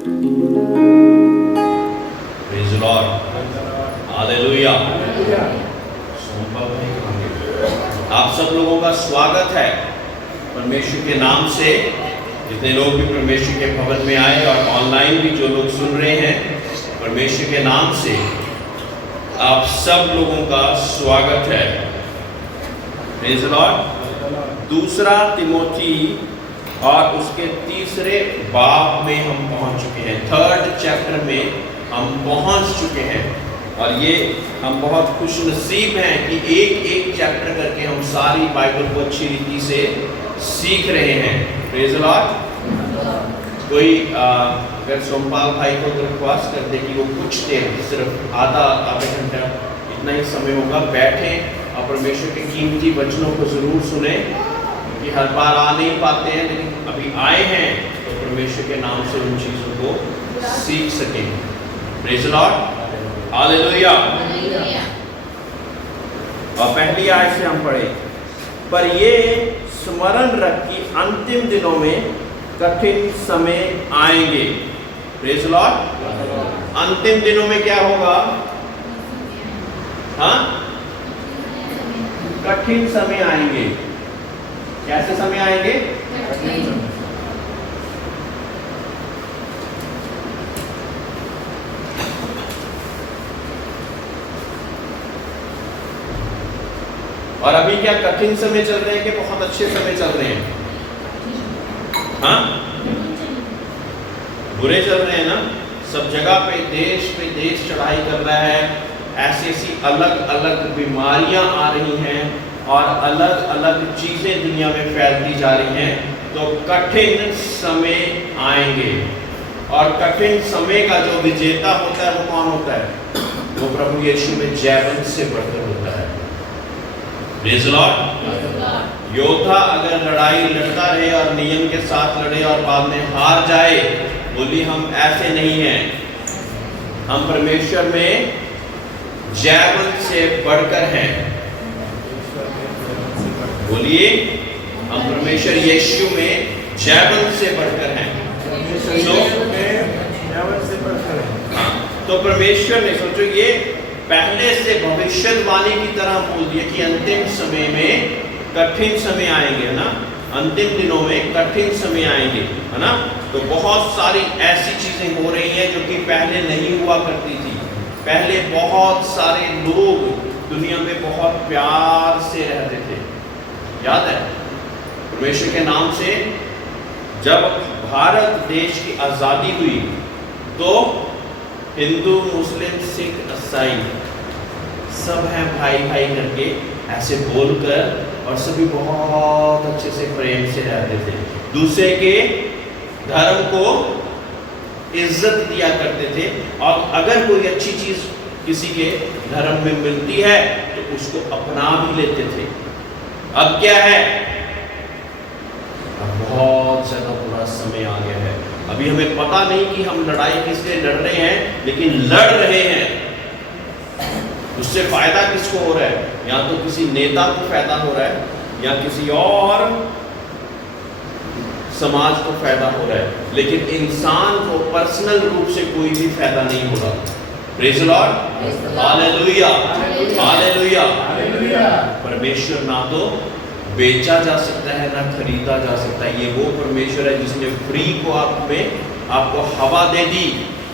Praise the Lord. Hallelujah. आप सब लोगों का स्वागत है परमेश्वर के नाम से। जितने लोग भी परमेश्वर के भवन में आए और ऑनलाइन भी जो लोग सुन रहे हैं, परमेश्वर के नाम से आप सब लोगों का स्वागत है। Praise the Lord. दूसरा तिमोथी और उसके तीसरे बाब में हम पहुंच चुके हैं। थर्ड चैप्टर में हम पहुंच चुके हैं और ये हम बहुत खुशनसीब हैं कि एक एक चैप्टर करके हम सारी बाइबल को अच्छी रीति से सीख रहे हैं। Praise the Lord. कोई अगर सोमपाल भाई को रिक्वेस्ट कर दे कि वो कुछ देर, सिर्फ आधा घंटा इतना ही समय होगा, बैठें और परमेश्वर के कीमती वचनों को ज़रूर सुने, क्योंकि हर बार आ नहीं पाते हैं, लेकिन अभी आए हैं तो परमेश्वर के नाम से उन चीज़ों को सीख सकें। Praise the lord. हालेलुया। और पहली आयत से हम पढ़े, पर ये स्मरण रख कि अंतिम दिनों में कठिन समय आएंगे। Praise the Lord. अंतिम दिनों में क्या होगा? हाँ, कठिन समय आएंगे। कैसे समय आएंगे? और अभी क्या कठिन समय चल रहे हैं कि बहुत अच्छे समय चल रहे हैं? हाँ, बुरे चल रहे हैं ना। सब जगह पे देश चढ़ाई कर रहा है। ऐसी अलग अलग बीमारियां आ रही हैं और अलग अलग चीजें दुनिया में फैलती जा रही हैं। तो कठिन समय आएंगे और कठिन समय का जो विजेता होता है वो कौन होता है? वो प्रभु यीशु में जयवंत से बढ़कर होता है। Praise the Lord. योद्धा अगर लड़ाई लड़ता रहे और नियम के साथ लड़े और बाद में हार जाए, बोली हम ऐसे नहीं हैं। हम परमेश्वर में जयवंत से बढ़कर हैं। बोलिए, हम परमेश्वर यीशु में जयवंत से बढ़कर हैं। तो परमेश्वर ने, सोचो, ये पहले से भविष्यवाणी की तरह बोल दिया कि अंतिम समय में कठिन समय आएंगे, है ना। अंतिम दिनों में कठिन समय आएंगे, है ना। तो बहुत सारी ऐसी चीजें हो रही हैं जो कि पहले नहीं हुआ करती थी। पहले बहुत सारे लोग दुनिया में बहुत प्यार से रहते थे। याद है परमेश्वर के नाम से जब भारत देश की आज़ादी हुई तो हिंदू, मुस्लिम, सिख, ईसाई सब हैं भाई भाई करके ऐसे बोलकर और सभी बहुत अच्छे से प्रेम से रहते थे। दूसरे के धर्म को इज्जत दिया करते थे और अगर कोई अच्छी चीज किसी के धर्म में मिलती है तो उसको अपना भी लेते थे। अब क्या है? अब बहुत ज्यादा बुरा समय आ गया है। अभी हमें पता नहीं कि हम लड़ाई किस लिए लड़ रहे हैं, लेकिन लड़ रहे हैं। उससे फायदा किसको हो रहा है? या तो किसी नेता को फायदा हो रहा है या किसी और समाज को फायदा हो रहा है, लेकिन इंसान को पर्सनल रूप से कोई भी फायदा नहीं हो रहा। Praise the lord. Hallelujah, hallelujah. परमेश्वर ना तो बेचा जा सकता है ना खरीदा जा सकता है। ये वो परमेश्वर है जिसने फ्री को आपको हवा दे दी।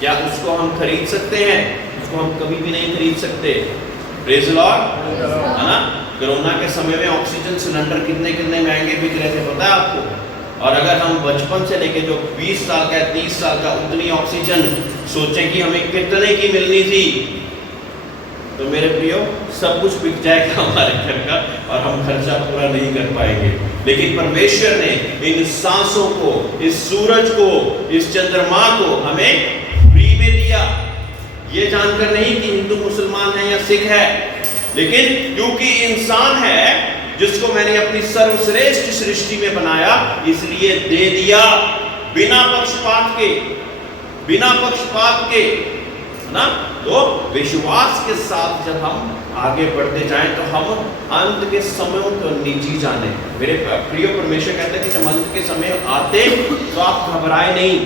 क्या उसको हम खरीद सकते हैं? उसको हम कभी भी नहीं खरीद सकते। प्रेज़ द लॉर्ड, है ना। कोरोना के समय में ऑक्सीजन सिलेंडर कितने कितने महंगे बिक रहे थे, पता है आपको? और अगर हम बचपन से लेके जो 20 साल का 30 साल का उतनी ऑक्सीजन सोचें कि हमें कितने की मिलनी थी, तो मेरे प्रियो सब कुछ बिक जाएगा हमारे घर का और हम खर्चा पूरा नहीं कर पाएंगे। लेकिन परमेश्वर ने इन सांसों को, इस सूरज को, इस चंद्रमा को हमें फ्री में दिया। ये जानकर नहीं कि हिंदू मुसलमान है या सिख है, लेकिन क्योंकि इंसान है जिसको मैंने अपनी सर्वश्रेष्ठ सृष्टि में बनाया, इसलिए दे दिया बिना पक्षपात के, है ना। तो विश्वास के साथ जब हम आगे बढ़ते जाएं तो हम अंत के समय को निजी जाने। मेरे प्रिय परमेश्वर कहते हैं कि जब अंत के समय आते तो आप घबराए नहीं,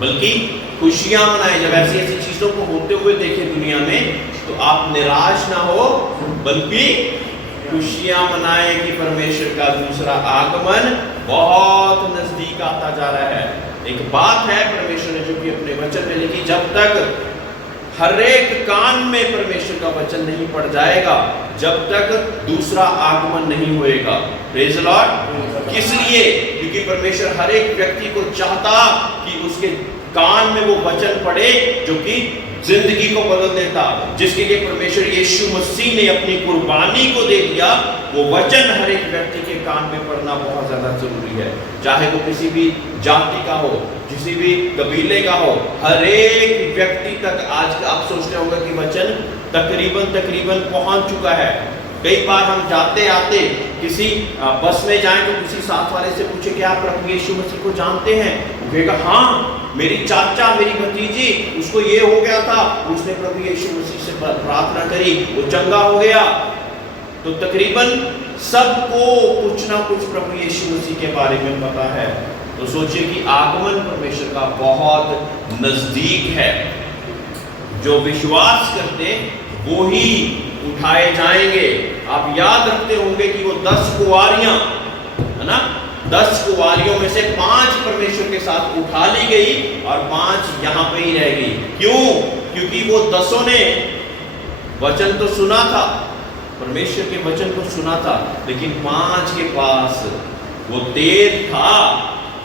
बल्कि खुशियां मनाए। जब ऐसी ऐसी चीजों को होते हुए देखें दुनिया में, तो आप निराश ना हो, बल्कि खुशियां मनाए कि परमेश्वर का दूसरा आगमन बहुत नजदीक आता जा रहा है। एक बात है परमेश्वर ने जो कि अपने वचन में लिखी, जब तक हर एक कान में परमेश्वर का वचन नहीं पड़ जाएगा, जब तक दूसरा आगमन नहीं होएगा। Praise the Lord. किस लिए? क्योंकि परमेश्वर हर एक व्यक्ति को चाहता कि उसके कान में वो वचन पड़े जो कि जिंदगी को बदल देता, जिसके लिए परमेश्वर यीशु मसीह ने अपनी कुर्बानी को दे दिया। वो वचन हर एक व्यक्ति के कान में पड़ना बहुत ज्यादा जरूरी है, चाहे वो किसी भी जाति का हो, किसी भी कबीले का हो, हर एक व्यक्ति तक आज आप सोचते होंगे कि वचन तकरीबन पहुंच चुका है। कई बार हम जाते आते किसी बस में जाएं तो किसी साथ वाले से पूछे कि आप प्रभु यीशु मसीह को जानते हैं? वो कहेगा हाँ, मेरी चाचा, मेरी भतीजी, उसको ये हो गया था, उसने प्रभु यीशु मसीह से प्रार्थना करी, वो चंगा हो गया। तो तकरीबन सबको कुछ ना कुछ प्रभु यीशु मसीह के बारे में पता है। तो सोचिए कि आगमन परमेश्वर का बहुत नजदीक है। जो विश्वास करते वो ही उठाए जाएंगे। आप याद रखते होंगे कि वो 10 कुंवारियां, है ना, 10 कुंवारियों में से 5 परमेश्वर के साथ उठा ली गई और 5 यहां पे ही रह गई। क्यों? क्योंकि वो 10 ने वचन तो सुना था, परमेश्वर के वचन को सुना था, लेकिन 5 के पास वो तेल था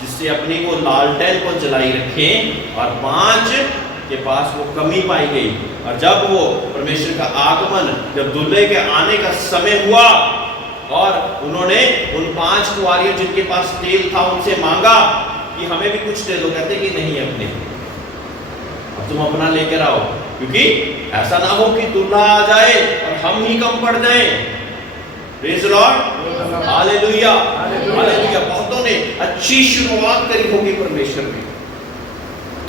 जिससे अपनी वो लालटेन को जलाई रखें, और 5 के पास वो कमी पाई गई। और जब वो परमेश्वर का आगमन, जब दूल्हे के आने का समय हुआ और उन्होंने उन 5 कुंवारियों जिनके पास तेल था उनसे मांगा कि हमें भी कुछ दे दो, कहते कि नहीं, अपने अब तुम अपना लेकर आओ, क्योंकि ऐसा ना हो कि दूल्हा आ जाए और हम ही कम पड़ जाएं। Praise the lord, hallelujah, hallelujah. बहुतों ने अच्छी शुरुआत करी होगी परमेश्वर में,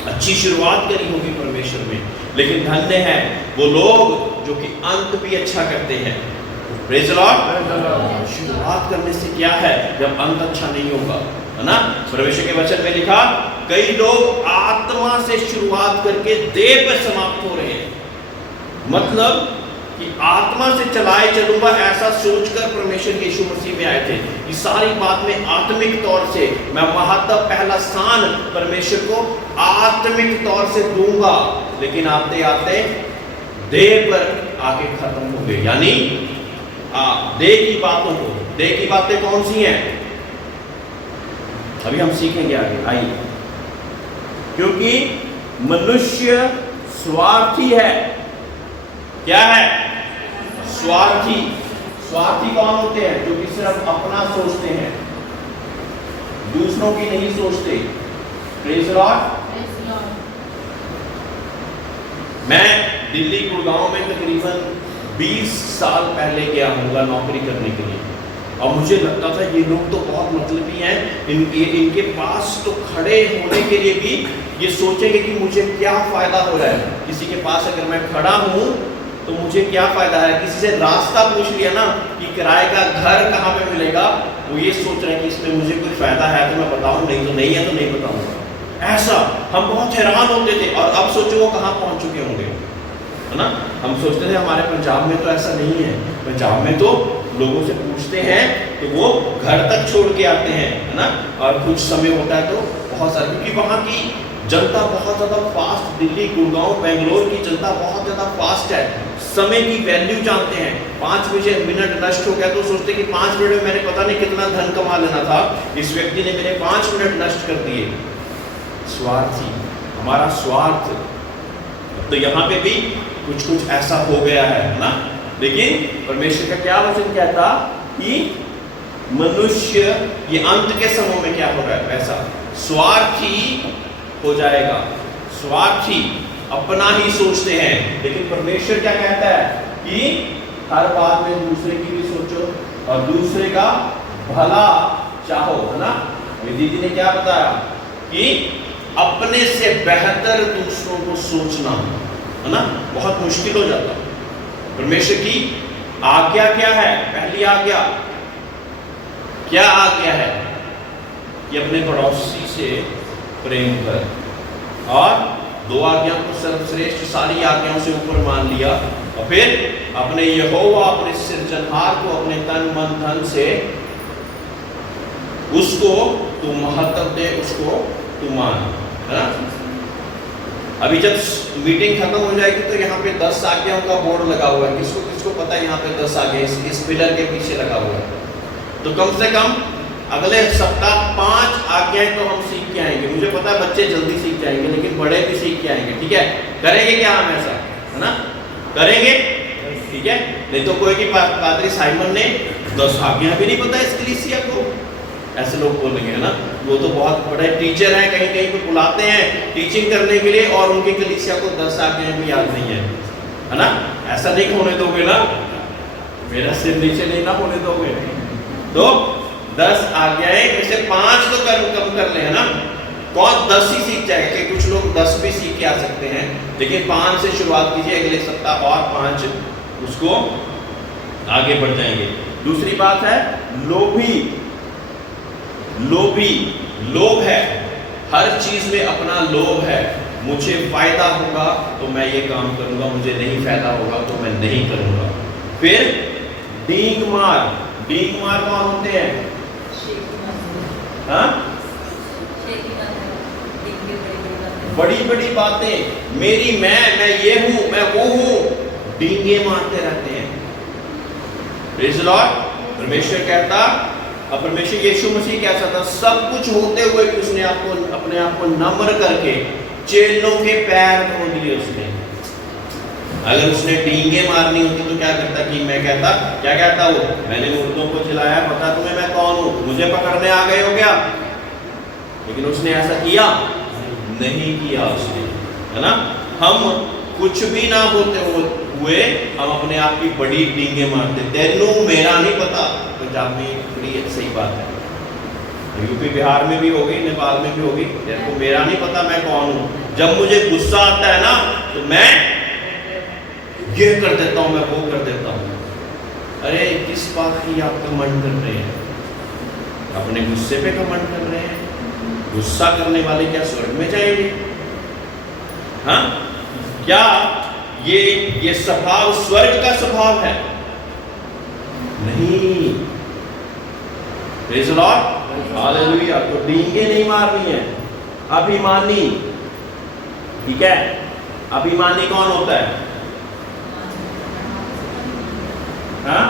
अच्छी शुरुआत करी होगी परमेश्वर में, लेकिन धन्य है वो लोग जो कि अंत भी अच्छा करते हैं। Praise the Lord. शुरुआत करने से क्या है जब अंत अच्छा नहीं होगा, है ना। परमेश्वर के वचन में लिखा, कई लोग आत्मा से शुरुआत करके देह पर समाप्त हो रहे हैं। मतलब कि आत्मा से चलाए चलूंगा ऐसा सोचकर परमेश्वर यीशु मसीह में आए थे। ये सारी बात में आत्मिक तौर से मैं महत्व, पहला स्थान परमेश्वर को आत्मिक तौर से दूंगा, लेकिन आते आते देह पर आके खत्म हो गए। यानी देह की बातों को, देह की बातें कौन सी हैं अभी हम सीखेंगे आगे, आइए। क्योंकि मनुष्य स्वार्थी है। क्या है? स्वार्थी। स्वार्थी कौन होते हैं? जो कि सिर्फ अपना सोचते हैं, दूसरों की नहीं सोचते। Praise the Lord. मैं दिल्ली गुड़गांव में तकरीबन 20 साल पहले गया होगा नौकरी करने के लिए, और मुझे लगता था ये लोग तो बहुत मतलबी हैं, इनके पास तो खड़े होने के लिए भी ये सोचेंगे कि मुझे क्या फायदा हो रहा है। किसी के पास अगर मैं खड़ा हूँ तो मुझे क्या फायदा है। किसी से रास्ता पूछ लिया ना कि किराए का घर कहाँ पे मिलेगा, वो ये सोच रहे हैं कि इसमें मुझे कोई फायदा है तो मैं बताऊँ, नहीं तो नहीं है तो नहीं बताऊँगा। ऐसा हम बहुत हैरान होते थे, और अब सोचो वो कहाँ पहुँच चुके होंगे, है ना। हम सोचते थे हमारे पंजाब में तो ऐसा नहीं है। पंजाब में तो लोगों से पूछते हैं तो वो घर तक छोड़ के आते हैं, है ना। और कुछ समय होता है तो बहुत सारा, क्योंकि वहाँ की जनता बहुत ज़्यादा फास्ट, दिल्ली, गुड़गांव, बेंगलोर की जनता बहुत ज़्यादा फास्ट है, समय की वैल्यू जानते हैं। 5 मिनट नष्ट हो गया तो सोचते कि 5 मिनट में मैंने पता नहीं कितना धन कमा लेना था, इस व्यक्ति ने मेरे 5 मिनट नष्ट कर दिए। स्वार्थी, हमारा स्वार्थ। तो यहाँ पे भी कुछ ऐसा हो गया है ना। लेकिन परमेश्वर का क्या वचन कहता कि मनुष्य ये अंत के समय में क्या हो रहा है, ऐसा स्वार्थी हो जाएगा। स्वार्थी, अपना ही सोचते हैं। लेकिन परमेश्वर क्या कहता है कि हर बात में दूसरे की भी सोचो और दूसरे का भला चाहो, है ना। दीदी ने क्या बताया कि अपने से बेहतर दूसरों को सोचना, है ना, बहुत मुश्किल हो जाता। परमेश्वर की आज्ञा क्या है? पहली आज्ञा क्या आज्ञा है कि अपने पड़ोसी से प्रेम कर। और 2 आज्ञाओं को सर्वश्रेष्ठ सारी आज्ञाओं से ऊपर मान लिया, और फिर अपने यहोवा अपने सृजनहार को अपने तन मन धन से उसको तू महत्व दे, उसको तू मान, है ना। अभी जब मीटिंग खत्म हो जाएगी तो यहाँ पे 10 आज्ञाओं का बोर्ड लगा हुआ है, किसको किसको पता है यहाँ पे 10 आज्ञा इस पिलर के पीछे लगा हुआ है। तो कम से कम अगले सप्ताह 5 आज्ञाएं तो हम सीख के आएंगे। मुझे पता है बच्चे जल्दी सीख जाएंगे, लेकिन बड़े भी सीख के आएंगे, ठीक है। करेंगे क्या हम ऐसा, है ना, करेंगे, ठीक है। नहीं तो कोई कि पादरी साइमन ने 10 आज्ञा भी नहीं पता इस कलीसिया को, ऐसे लोग बोलेंगे, है ना। वो तो बहुत बड़े टीचर हैं, कहीं कहीं पे बुलाते हैं टीचिंग करने के लिए, और उनकी कलीसिया को 10 आज्ञाएं भी याद नहीं है ना। ऐसा नहीं होने दोगे ना, मेरा सिर नीचे नहीं ना होने दोगे। तो 10 आज्ञाएं में से 5 तो कम कर ले, है ना। कौन 10 ही सीख जाएगा, कि कुछ लोग 10 भी सीख के आ सकते हैं, लेकिन 5 से शुरुआत कीजिए, अगले सप्ताह और 5 उसको आगे बढ़ जाएंगे। दूसरी बात है लोभी। लोभ है, हर चीज में अपना लोभ है। मुझे फायदा होगा तो मैं ये काम करूंगा, मुझे नहीं फायदा होगा तो मैं नहीं करूंगा। फिर डींग मार कौन होते हैं, हाँ, बड़ी बड़ी बातें, मेरी मैं ये हूं, मैं वो हूं, डींगे मारते रहते हैं। Praise the Lord. परमेश्वर कहता, और परमेश्वर यीशु मसीह कैसा था, सब कुछ होते हुए भी उसने अपने आप को नम्र करके चेलों के पैर धो दिए उसने। अगर उसने डींगे मारनी होती तो क्या करता, कि मैं कहता, क्या कहता वो, मैंने मुर्दों को खिलाया, पता तुम्हें मैं कौन हूं, मुझे पकड़ने आ गए हो क्या। लेकिन उसने ऐसा किया नहीं किया उसने, है ना। हम कुछ भी ना होते हुए हम अपने आप की बड़ी डींगे मारते, तेनू मेरा नहीं पता। पंजाब में बड़ी सही बात है, यूपी बिहार में भी होगी, नेपाल में भी होगी, तेरे को मेरा नहीं पता मैं कौन हूं। जब मुझे गुस्सा आता है ना तो मैं ये कर देता हूं, मैं वो कर देता हूं। अरे किस बात की आप घमंड कर रहे हैं, अपने गुस्से पे घमंड कर रहे हैं। गुस्सा करने वाले क्या स्वर्ग में जाएंगे, हाँ। क्या ये स्वभाव स्वर्ग का स्वभाव है? नहीं। Praise the lord, hallelujah. तो डींगे नहीं मारनी है। अभिमानी, ठीक है। अभिमानी कौन होता है, हाँ?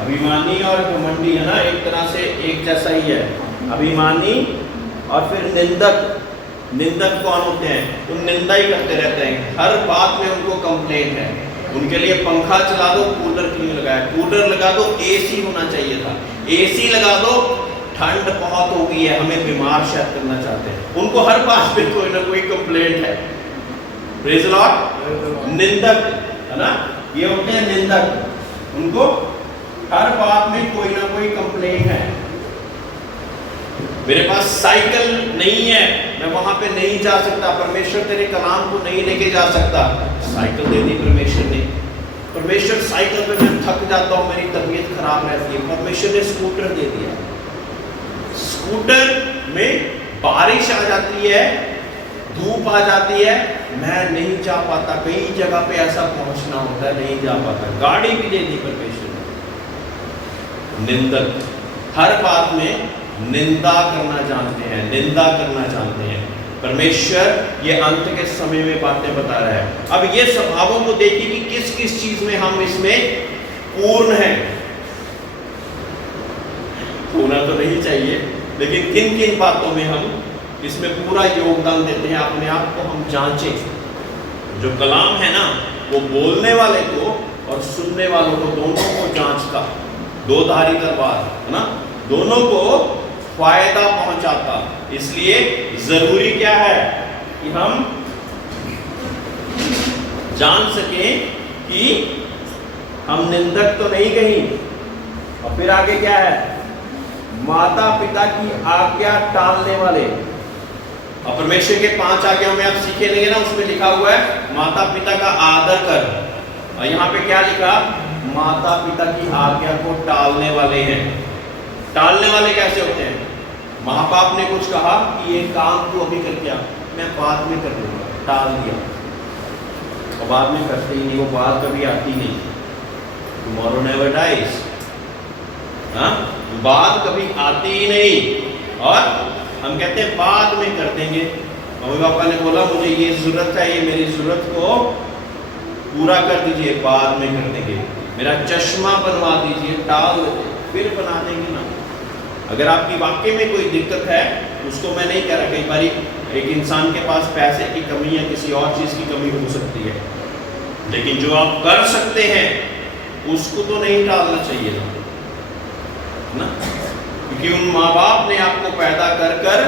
अभिमानी और घमंडी, है ना, एक तरह से एक जैसा ही है। अभिमानी और फिर निंदक कौन होते हैं, तो निंदा ही करते रहते हैं, हर बात में उनको कंप्लेंट है। उनके लिए पंखा चला दो, कूलर क्यों नहीं लगाया, कूलर लगा दो, एसी होना चाहिए था, एसी लगा दो, ठंड बहुत हो गई है, हमें बीमार शायद करना चाहते हैं। उनको हर बात पे कोई ना कोई कंप्लेंट है। Praise the lord. निंदक, है ना, ये होते हैं निंदक, उनको हर बात में कोई ना कोई कंप्लेंट है। मेरे पास साइकिल नहीं है, मैं वहां पे नहीं जा सकता, परमेश्वर तेरे कलाम को नहीं लेके जा सकता। साइकिल दे दी परमेश्वर ने, परमेश्वर साइकिल पे मैं थक जाता हूँ, मेरी तबीयत खराब रहती है, परमेश्वर ने स्कूटर दे दिया। स्कूटर में बारिश आ जाती है, धूप आ जाती है, मैं नहीं जा पाता, कई जगह पे ऐसा पहुंचना होता है, नहीं जा पाता, गाड़ी भी दे दी परमेश्वर ने। निंदक हर बात में निंदा करना जानते हैं, निंदा करना जानते हैं। परमेश्वर ये अंत के समय में बातें बता रहा है। अब ये स्वभावों को देखिए कि किस किस चीज में हम इसमें पूर्ण हैं। होना तो नहीं चाहिए, लेकिन किन किन बातों में हम इसमें पूरा योगदान देते हैं, अपने आप को हम जांचें। जो कलाम है ना, वो बोलने वाले को और सुनने वालों को, दोनों को जांचता, दो धारी तलवार, है ना, दोनों को फायदा पहुंचाता। इसलिए जरूरी क्या है कि हम जान सकें कि हम निंदक तो नहीं कहीं। और फिर आगे क्या है, माता पिता की आज्ञा टालने वाले। और परमेश्वर के 5 आज्ञाओं में आप सीखे लेंगे ना, उसमें लिखा हुआ है माता पिता का आदर कर, और यहाँ पे क्या लिखा, माता पिता की आज्ञा को टालने वाले हैं। टालने वाले कैसे होते हैं, माँ बाप ने कुछ कहा कि ये काम तू अभी करके आ, मैं बाद में कर लूँगा, टाल दिया और बाद में करते ही नहीं, वो बात कभी आती नहीं। टुमारो नेवर डाइज, हाँ, बात कभी आती ही नहीं और हम कहते हैं बाद में कर देंगे। मम्मी पापा ने बोला मुझे ये जरूरत है, ये मेरी जरूरत को पूरा कर दीजिए, बाद में कर देंगे। मेरा चश्मा बनवा दीजिए, टाल फिर बना देंगे ना। अगर आपकी वाकई में कोई दिक्कत है, उसको मैं नहीं कह रहा, कई बार एक इंसान के पास पैसे की कमी या किसी और चीज़ की कमी हो सकती है, लेकिन जो आप कर सकते हैं उसको तो नहीं टालना चाहिए ना, क्योंकि उन माँ बाप ने आपको पैदा कर कर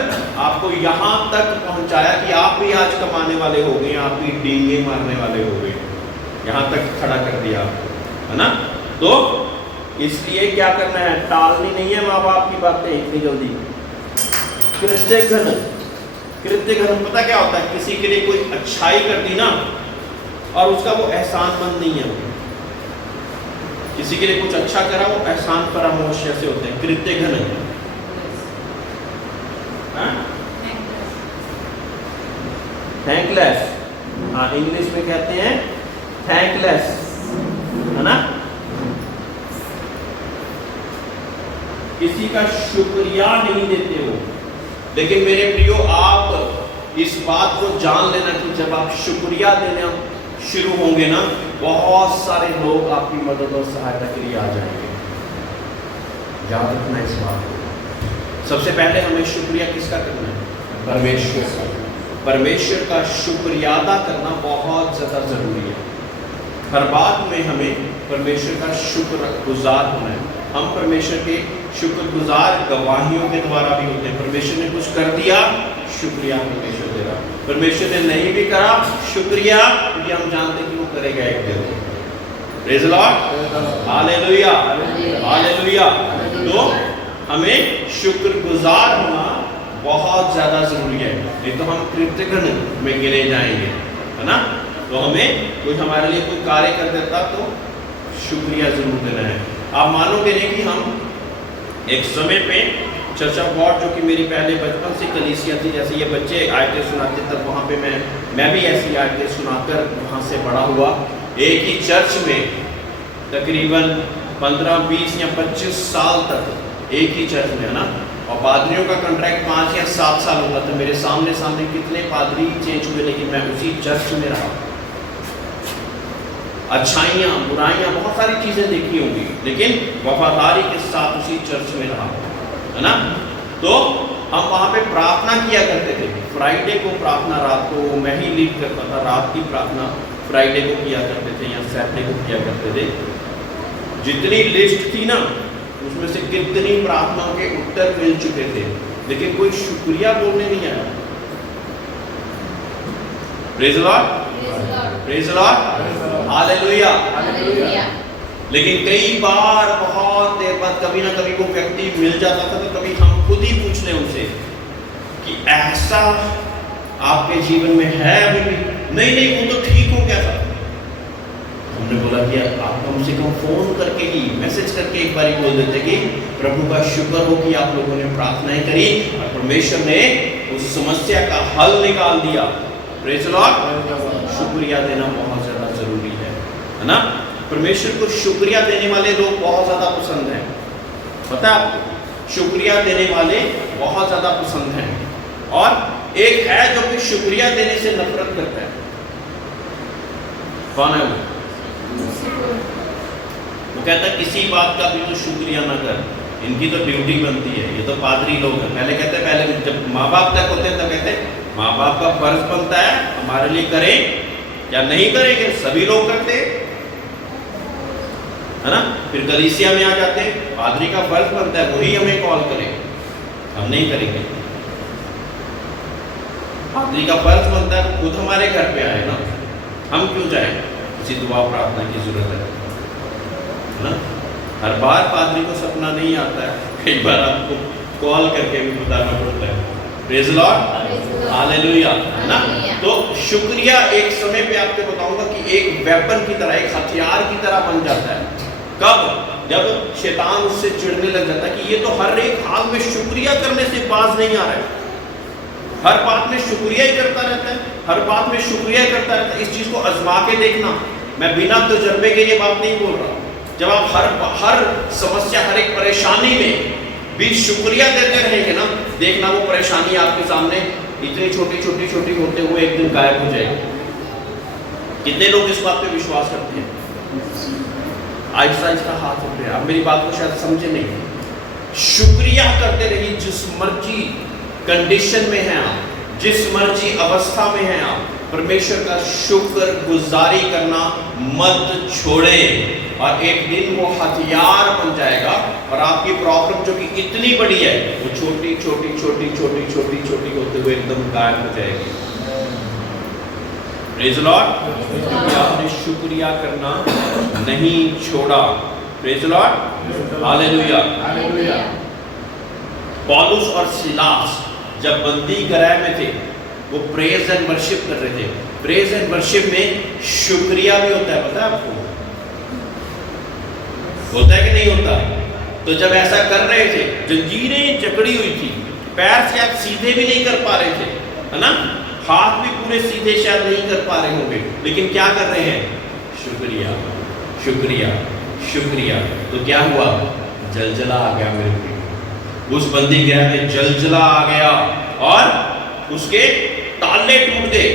आपको यहाँ तक पहुँचाया कि आप भी आज कमाने वाले हो गए, आप भी डींगे मारने वाले हो गए, यहाँ तक खड़ा कर दिया आपको, है ना। तो इसलिए क्या करना है, टालनी नहीं है माँ बाप की बातें इतनी जल्दी। कृत्य घन पता क्या होता है, किसी के लिए कोई अच्छाई कर दी ना और उसका वो एहसानमंद नहीं है, किसी के लिए कुछ अच्छा करा वो एहसान फरामोश जैसे होते हैं, कृत्य घन। थैंकलेस, हाँ इंग्लिश में कहते हैं थैंकलेस, है ना। किसी का शुक्रिया नहीं देते हो। लेकिन मेरे प्रियो, आप इस बात को जान लेना कि जब आप शुक्रिया देना शुरू होंगे ना, बहुत सारे लोग आपकी मदद और सहायता के लिए आ जाएंगे। याद रखना इस बात को। सबसे पहले हमें शुक्रिया किसका करना है, परमेश्वर का। परमेश्वर का शुक्रिया अदा करना बहुत ज़्यादा ज़रूरी है। हर बात में हमें परमेश्वर का शुक्रगुजार होना है। हम परमेश्वर के शुक्रगुजार गवाहियों के द्वारा भी होते हैं। परमेश्वर ने कुछ कर दिया, शुक्रिया परमेश्वर दे रहा। परमेश्वर ने नहीं भी करा, शुक्रिया, क्योंकि हम जानते कि वो करेगा एक दिन। Praise the lord, hallelujah, hallelujah. तो हमें शुक्रगुजार होना बहुत ज़्यादा ज़रूरी है, नहीं तो हम कृतघ्न में गिने जाएंगे, है ना। तो हमें कोई हमारे लिए कोई कार्य कर देता तो शुक्रिया जरूर देना है। आप मानोगे नहीं कि हम एक समय पे चर्च ऑफ गॉड, जो कि मेरी पहले बचपन से कलीसिया थी, जैसे ये बच्चे आयतें सुनाते तब वहाँ पे मैं भी ऐसी आयतें सुनाकर वहाँ से बड़ा हुआ। एक ही चर्च में तकरीबन 15, 20 या 25 साल तक एक ही चर्च में, है ना। और पादरियों का कॉन्ट्रैक्ट 5 या 7 साल होता था। मेरे सामने कितने पादरी चेंज हुए, लेकिन मैं उसी चर्च में रहा। अच्छाइयाँ बुराइयाँ बहुत सारी चीज़ें देखी होंगी, लेकिन वफादारी के साथ उसी चर्च में रहा, है ना। तो हम वहाँ पे प्रार्थना किया करते थे। फ्राइडे को प्रार्थना रात को मैं ही लीड करता था, रात की प्रार्थना फ्राइडे को किया करते थे या सैटरडे को किया करते थे। जितनी लिस्ट थी ना, उसमें से कितनी प्रार्थनाओं के उत्तर मिल चुके थे, लेकिन कोई शुक्रिया बोलने नहीं आया। Praise the Lord, praise the lord, hallelujah. लेकिन कई बार बहुत देर बाद कभी ना कभी वो व्यक्ति मिल जाता था, तो कभी हम खुद ही पूछ लें उनसे कि ऐसा आपके जीवन में है अभी भी? नहीं वो तो ठीक हो गया था। हमने बोला कि आप कम से कम फोन करके ही, मैसेज करके एक बार बोल देते कि प्रभु का शुक्र हो कि आप लोगों ने प्रार्थनाएं करी और परमेश्वर ने उस समस्या का हल निकाल दिया। Praise the Lord. शुक्रिया देना बहुत ज़्यादा ज़रूरी है ना। परमेश्वर को शुक्रिया देने वाले लोग बहुत ज़्यादा पसंद हैं, पता है आपको। शुक्रिया देने वाले बहुत ज़्यादा पसंद हैं। और एक है जो कि शुक्रिया देने से नफरत करता है। कौन है वो? वो कहता है किसी बात का भी तो शुक्रिया ना कर, इनकी तो ड्यूटी बनती है, ये तो पादरी लोग हैं। पहले कहते हैं, पहले जब माँ बाप तक होते हैं तब कहते हैं माँ बाप का फर्ज बनता है हमारे लिए करें या नहीं करेंगे, सभी लोग करते है ना। फिर कलीसिया में आ जाते हैं, पादरी का फर्ज बनता है वही हमें कॉल करें, हम नहीं करेंगे। पादरी का फर्ज बनता है खुद हमारे घर पे आए ना, हम क्यों जाएं? किसी दुआ प्रार्थना की जरूरत है ना। हर बार पादरी को सपना नहीं आता है, कई बार आपको कॉल करके भी बताना पड़ता है। प्रेज़ द लॉर्ड, हालेलुया, है ना। तो शुक्रिया एक समय पे आपको बताऊंगा कि एक वेपन की तरह, एक हथियार की तरह बन जाता है। कब? जब शैतान उससे चिढ़ने लग जाता है कि ये तो हर एक हाल में शुक्रिया करने से बाज नहीं आ रहा है, हर बात में शुक्रिया ही करता रहता है, हर बात में शुक्रिया करता रहता है। इस चीज को आजमा के देखना, मैं बिना तजुर्बे के ये बात नहीं बोल रहा। जब आप हर समस्या, हर एक परेशानी में भी शुक्रिया देते रहेंगे ना, देखना वो परेशानी आपके सामने इतनी छोटी छोटी छोटी होते हुए एक दिन गायब हो जाएगी। कितने लोग इस बात पे विश्वास करते हैं? आहिस्ता आहिस्ता हाथ उठ रहे हैं। आप मेरी बात को शायद समझे नहीं। शुक्रिया करते रहिए, जिस मर्जी कंडीशन में हैं आप, जिस मर्जी अवस्था में हैं आप, परमेश्वर का शुक्र गुजारी करना मत छोड़ें। और एक दिन वो हथियार बन जाएगा और आपकी प्रॉब्लम जो कि इतनी बड़ी है वो छोटी छोटी छोटी छोटी छोटी छोटी होते हुए एकदम गायब हो जाएगी। प्रेज़ द लॉर्ड, क्योंकि आपने शुक्रिया करना नहीं छोड़ा। Praise the lord, hallelujah hallelujah. पौलुस और सीलास जब बंदी गृह में थे, वो प्रेज एंड वर्शिप कर रहे थे। प्रेज एंड वर्शिप में शुक्रिया भी होता है, पता है आपको? होता है कि नहीं होता? तो जब ऐसा कर रहे थे, जंजीरें जकड़ी हुई थी, पैर शायद सीधे भी नहीं कर पा रहे थे, है ना, हाथ भी पूरे सीधे शायद नहीं कर पा रहे होंगे, लेकिन क्या कर रहे हैं? शुक्रिया शुक्रिया शुक्रिया। तो क्या हुआ? जलजला आ गया मेरे को, उस बंदी गृह में जलजला आ गया और उसके ताले टूट गए।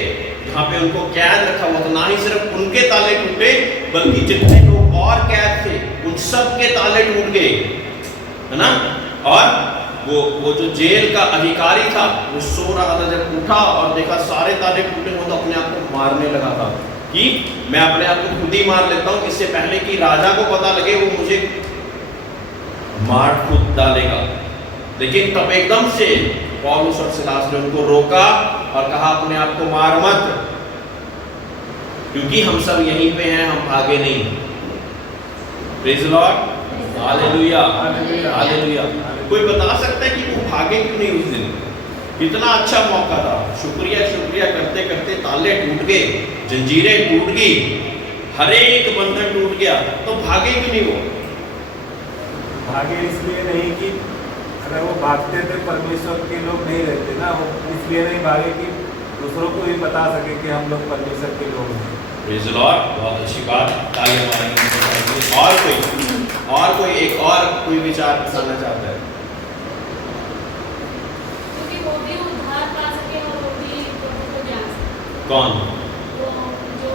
जहाँ पे उनको कैद रखा हुआ था, ना ही सिर्फ उनके ताले टूटे बल्कि जितने लोग और कैद थे उन सब के ताले टूट गए, है ना। और वो जो जेल का अधिकारी था वो सो रहा था, जब उठा और देखा सारे ताले टूटे हुए तो अपने आप को मारने लगा था कि मैं अपने आप को खुद ही मार लेता हूँ, इससे पहले कि राजा को पता लगे वो मुझे मार खुद डालेगा। लेकिन तब एकदम से पौलुस और सीलास ने उनको रोका और कहा अपने आप को मार मत, क्योंकि हम सब यहीं पे हैं, हम भागे नहीं। Praise the lord, hallelujah hallelujah. कोई बता सकता है कि वो भागे क्यों नहीं उस दिन? कितना अच्छा मौका था। शुक्रिया शुक्रिया करते करते ताले टूट गए, जंजीरें टूट गई, हर एक बंधन टूट गया, तो भागे क्यों नहीं वो? भागे इसलिए नहीं कि अगर वो भागते थे परमेश्वर के लोग नहीं रहते ना, वो इसलिए नहीं भागे कि दूसरों को भी बता सके कि हम लोग परमेश्वर के लोग हैं। प्रेज़ द लॉर्ड, बहुत अच्छी बात। ताली मारेंगे। और कोई एक और कोई विचार बताना चाहता है? क्योंकि वो भी उद्धार पा सके और वो भी प्रभु को जान सके। कौन? वो जो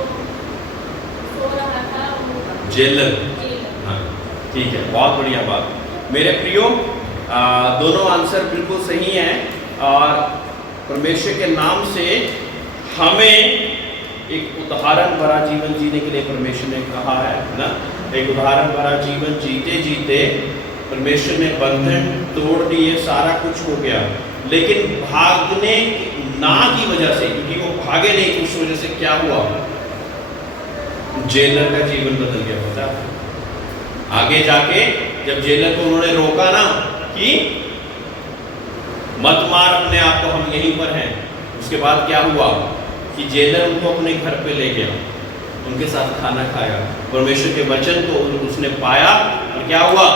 सो रहा था वो जेलर। हाँ, ठीक है, बहुत बढ़िया बात। मेरे प्रियो, दोनों आंसर बिल्कुल सही हैं और परमेश्वर के नाम से हमें एक उदाहरण भरा जीवन जीने के लिए परमेश्वर ने कहा है ना। एक उदाहरण भरा जीवन जीते जीते परमेश्वर ने बंधन तोड़ दिए, सारा कुछ हो गया, लेकिन भागने ना की वजह से, क्योंकि वो भागे नहीं, उस वजह से क्या हुआ? जेलर का जीवन बदल गया। पता है, आगे जाके जब जेलर को उन्होंने रोका ना कि मत मार अपने आप को, हम यहीं पर हैं, उसके बाद क्या हुआ कि जेलर उनको अपने घर पे ले गया, उनके साथ खाना खाया, परमेश्वर के वचन को उसने पाया और क्या हुआ?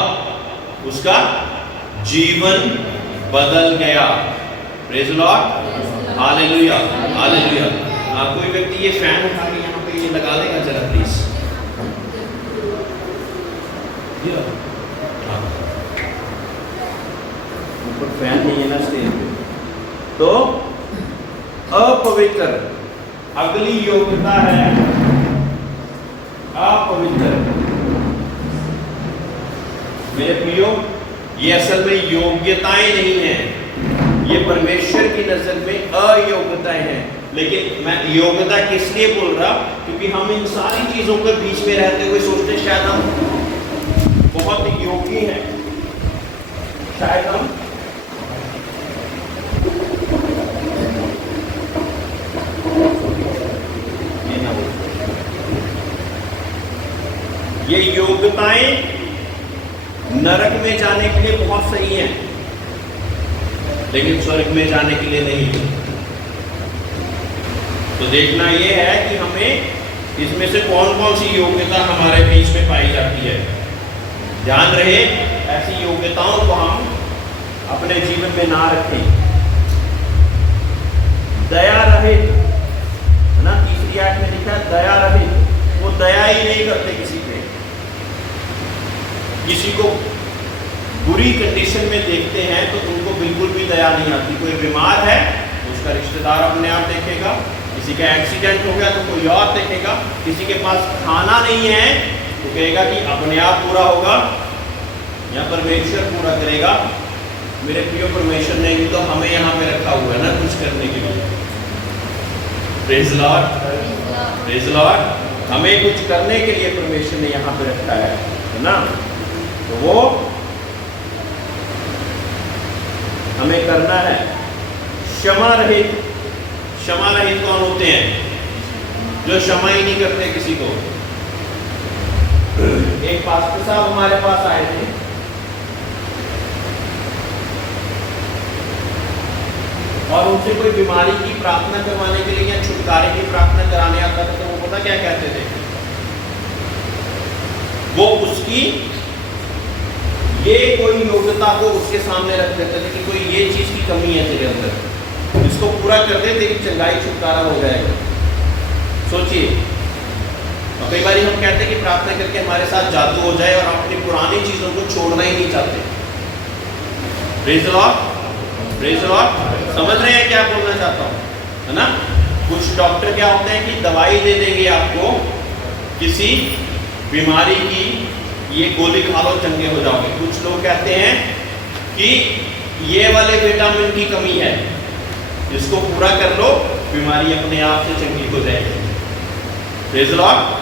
उसका जीवन बदल गया। Praise the lord, hallelujah hallelujah. कोई व्यक्ति ये फैन उठा के यहाँ पे ये लगा देगा जरा प्लीज। ऊपर फैन नहीं है ना स्टेज पे। तो अपवित्र अगली योग्यता है अपवित्र। मेरे प्रियो, ये असल में योग्यताएं नहीं हैं, ये परमेश्वर की नजर में अयोग्यताएं हैं। लेकिन मैं योग्यता किस लिए बोल रहा? क्योंकि हम इन सारी चीजों के बीच में रहते हुए सोचते शायद हम बहुत योग्य हैं, शायद हम ये योग्यताएं नरक में जाने के लिए बहुत सही हैं, लेकिन स्वर्ग में जाने के लिए नहीं। तो देखना ये है कि हमें इसमें से कौन कौन सी योग्यता हमारे बीच में पाई जाती है। ध्यान रहे ऐसी योग्यताओं को हम अपने जीवन में ना रखें। दया रहे, है ना, तीसरी आयत में लिखा है दया रहे। वो दया ही नहीं करते किसी पे, किसी को बुरी कंडीशन में देखते हैं तो उनको बिल्कुल भी दया नहीं आती। कोई बीमार है तो उसका रिश्तेदार अपने आप देखेगा, किसी का एक्सीडेंट हो गया तो कोई और देखेगा, किसी के पास खाना नहीं है तो कहेगा कि अपने आप पूरा होगा या परमेश्वर पूरा करेगा। मेरे प्रिय, परमेश्वर ने भी तो हमें यहाँ पे रखा हुआ है ना कुछ करने के लिए। Praise Lord, praise Lord. हमें कुछ करने के लिए परमेश्वर ने यहाँ पे रखा है ना, तो वो हमें करना है। क्षमा रहित, क्षमा रहित कौन होते हैं? जो क्षमा ही नहीं करते किसी को। एक पास्टर साहब हमारे पास आए थे, और उनसे कोई बीमारी की प्रार्थना करवाने के लिए या छुटकारे की प्रार्थना कराने आता था तो वो पता क्या कहते थे? वो उसकी ये कोई योग्यता को उसके सामने रख देते थे कि कोई ये चीज की कमी है तेरे अंदर, इसको पूरा कर दे, तेरी चंगाई छुटकारा हो जाएगा। सोचिए, और कई बार हम कहते हैं कि प्रार्थना करके हमारे साथ जादू हो जाए और हम अपनी पुरानी चीजों को छोड़ना ही नहीं चाहते। Praise the Lord, praise the Lord. समझ रहे हैं क्या बोलना चाहता हूँ, है ना? कुछ डॉक्टर क्या होते हैं कि दवाई दे देंगे आपको किसी बीमारी की, ये गोली खा लो चंगे हो जाओगे। कुछ लोग कहते हैं कि ये वाले विटामिन की कमी है, इसको पूरा कर लो, बीमारी अपने आप से चंगी हो जाएगी। Praise the Lord.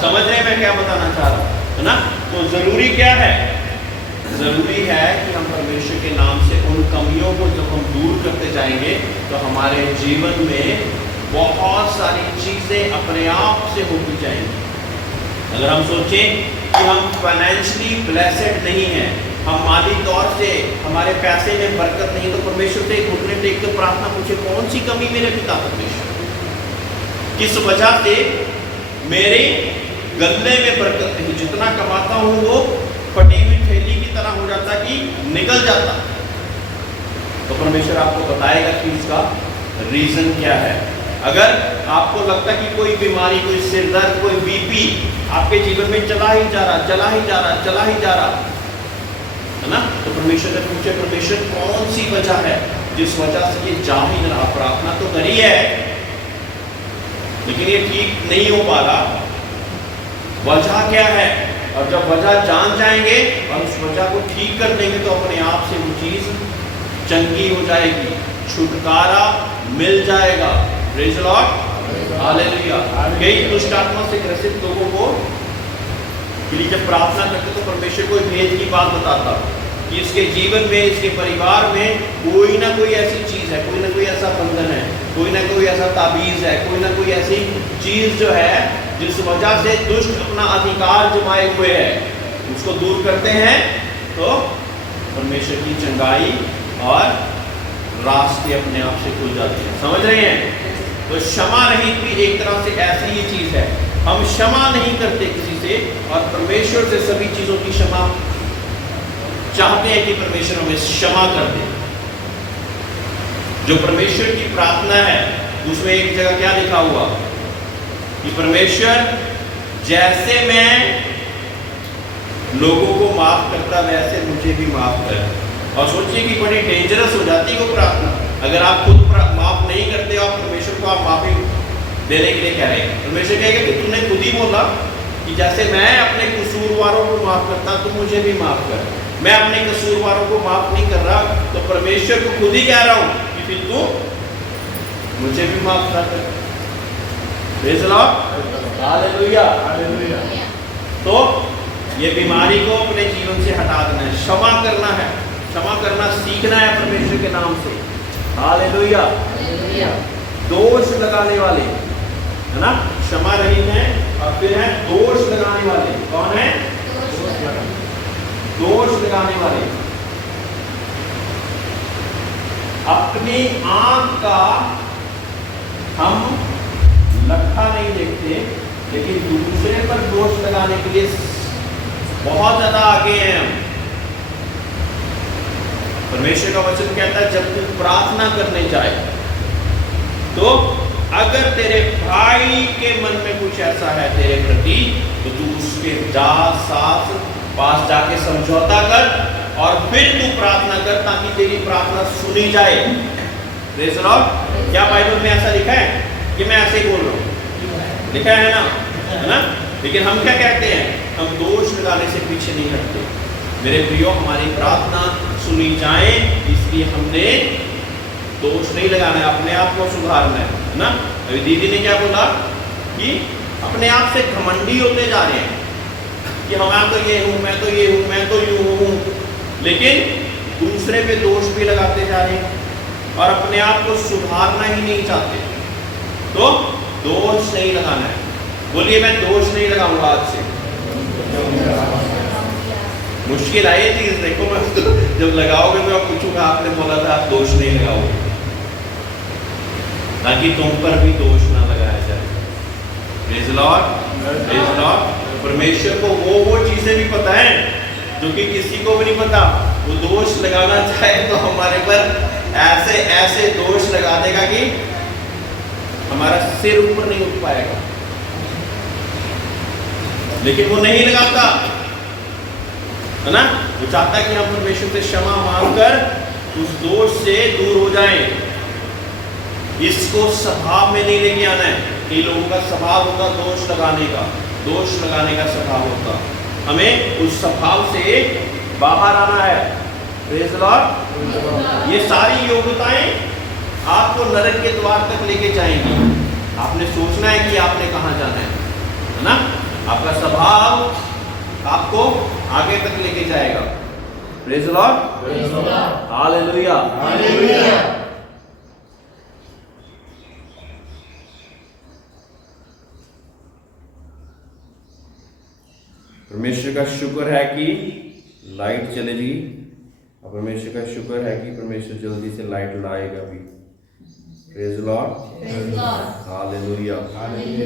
समझ रहे हैं मैं क्या बताना चाह रहा हूँ, है ना? तो जरूरी क्या है? जरूरी है कि हम परमेश्वर के नाम से उन कमियों को जब हम दूर करते जाएंगे तो हमारे जीवन में बहुत सारी चीजें अपने आप से होती जाएंगी। अगर हम सोचें कि हम फाइनेंशियली ब्लेसेड नहीं हैं, हम माली तौर से हमारे पैसे में बरकत नहीं, तो परमेश्वर से घुटने टेक कर प्रार्थना पूछे, कौन सी कमी मेरे पिता परमेश्वर, किस वजह से मेरे गले में बरकत नहीं, जितना कमाता हूँ वो फटी हुई थैली की तरह हो जाता कि निकल जाता। तो परमेश्वर आपको बताएगा कि उसका रीजन क्या है। अगर आपको लगता कि कोई बीमारी, कोई सिर दर्द, कोई बीपी आपके जीवन में चला ही जा रहा, चला ही जा रहा, चला ही जा रहा, है ना, तो परमेश्वर से पूछे, परमेश्वर कौन सी वजह है जिस वजह से ये जा ही नहीं रहा? प्रार्थना तो करी है लेकिन ये ठीक नहीं हो पा रहा, वजह क्या है? और जब वजह जान जाएंगे और उस वजह को ठीक कर देंगे तो अपने आप से वो चीज चंगी हो जाएगी, छुटकारा मिल जाएगा। Praise the lord, hallelujah. कई दुष्ट आत्मा से ग्रसित लोगों को के लिए जब प्रार्थना करते तो परमेश्वर कोई भेद की बात बताता कि इसके जीवन में, इसके परिवार में कोई ना कोई ऐसी चीज है, कोई ना कोई ऐसा बंधन है, कोई ना कोई ऐसा ताबीज है, कोई ना कोई ऐसी चीज जो है जिस वजह से दुष्ट अपना अधिकार जमाए हुए है, उसको दूर करते हैं तो परमेश्वर की चंगाई और रास्ते अपने आप से खुल जाते हैं। समझ रहे हैं? तो क्षमा रहित भी एक तरह से ऐसी ही चीज है। हम क्षमा नहीं करते किसी से और परमेश्वर से सभी चीजों की क्षमा चाहते हैं कि परमेश्वर हमें क्षमा कर दे। जो परमेश्वर की प्रार्थना है उसमें एक जगह क्या लिखा हुआ कि परमेश्वर जैसे मैं लोगों को माफ करता वैसे मुझे भी माफ कर। और सोचिए कि बड़ी डेंजरस हो जाती है वो प्रार्थना अगर आप खुद माफ नहीं करते और परमेश्वर को आप माफी देने के लिए कह रहे हैं। परमेश्वर कहेगा कि तूने खुद ही बोला कि जैसे मैं अपने कसूरवारों को माफ करता तो मुझे भी माफ कर। मैं अपने कसूरवारों को माफ नहीं कर रहा तो परमेश्वर को खुद ही कह रहा हूं कि फिर तू मुझे भी माफ कर। Praise the lord, hallelujah, hallelujah. तो ये बीमारी को अपने जीवन से हटा देना है, क्षमा करना है, क्षमा करना सीखना है परमेश्वर के नाम से। Hallelujah, hallelujah. दोष लगाने वाले, है ना, क्षमा रहित है। और फिर है दोष लगाने वाले। कौन है? दोष लगाने वाले। अपनी आंख का हम लट्ठा नहीं देखते लेकिन दूसरे पर दोष लगाने के लिए बहुत ज्यादा आगे हैं हम। परमेश्वर का वचन कहता है जब तू प्रार्थना करने जाए तो अगर तेरे भाई के मन में कुछ ऐसा है तेरे प्रति तो तू उसके साथ पास जाके समझौता कर और फिर तू प्रार्थना कर ताकि तेरी प्रार्थना सुनी जाए। Praise the Lord. क्या बाइबल में ऐसा लिखा है कि मैं ऐसे ही बोल रहा हूँ? लिखा है ना, है ना? लेकिन हम क्या कहते हैं? हम दोष लगाने से पीछे नहीं हटते। मेरे प्रियो, हमारी प्रार्थना सुनी जाए इसलिए हमने दोष नहीं लगाना है, अपने आप को सुधारना है ना? अभी दीदी ने क्या बोला कि अपने आप से घमंडी होते जा रहे हैं कि मैं तो ये हूँ, मैं तो ये हूँ, मैं तो यूँ हूँ, लेकिन दूसरे पे दोष भी लगाते जा रहे हैं और अपने आप को सुधारना ही नहीं चाहते। तो दोष नहीं लगाना है। बोलिए, मैं दोष नहीं लगाऊंगा आज से। मुश्किल आई चीज, देखो मैं जब लगाओगे तो आप पूछूंगा आपने बोला था आप दोष नहीं लगाओगे, ताकि तुम पर भी दोष ना लगाया जाए। Praise the Lord, praise the Lord. परमेश्वर को वो चीजें भी पता है जो कि किसी को भी नहीं पता। वो दोष लगाना चाहे तो हमारे पर ऐसे ऐसे दोष लगा देगा कि हमारा सिर ऊपर नहीं उठ पाएगा, लेकिन वो नहीं लगाता, है ना? वो चाहता कि हम परमेश्वर से क्षमा मांगकर उस दोष से दूर हो जाएं। इसको स्वभाव में नहीं लेके आना है। कई लोगों का स्वभाव होता दोष लगाने का, दोष लगाने का स्वभाव होता। हमें उस स्वभाव से बाहर आना है। Praise the Lord. ये सारी योग्यताएं आपको नरक के द्वार तक लेके जाएंगी। आपने सोचना है कि आपने कहां जाना है ना? आपका स्वभाव आपको आगे तक लेके जाएगा। Praise the lord, hallelujah, hallelujah. परमेश्वर का शुक्र है कि लाइट चलेगी और परमेश्वर का शुक्र है कि परमेश्वर जल्दी से लाइट लाएगा भी। Praise the lord, hallelujah.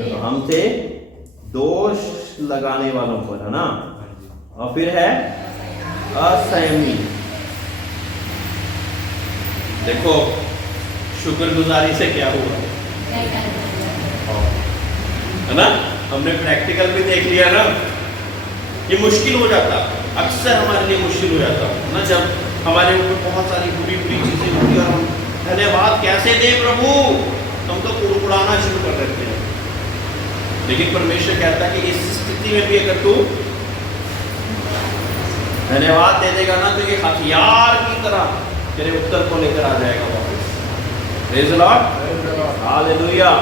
तो हम थे दोष लगाने वालों पर, है ना? और फिर है असंयमी। देखो शुक्रगुजारी से क्या हुआ, है ना? हमने प्रैक्टिकल भी देख लिया ना। ये मुश्किल हो जाता, अक्सर हमारे लिए मुश्किल हो जाता है ना, जब हमारे ऊपर बहुत सारी बुरी बुरी चीजें होती और हम धन्यवाद कैसे दें प्रभु, हम तो कुड़कुड़ाना शुरू कर देते हैं। लेकिन परमेश्वर कहता है कि इस स्थिति में भी अगर तू धन्यवाद दे देगा ना तो ये हथियार की तरह तेरे उत्तर को लेकर आ जाएगा वापस। Praise the lord, hallelujah.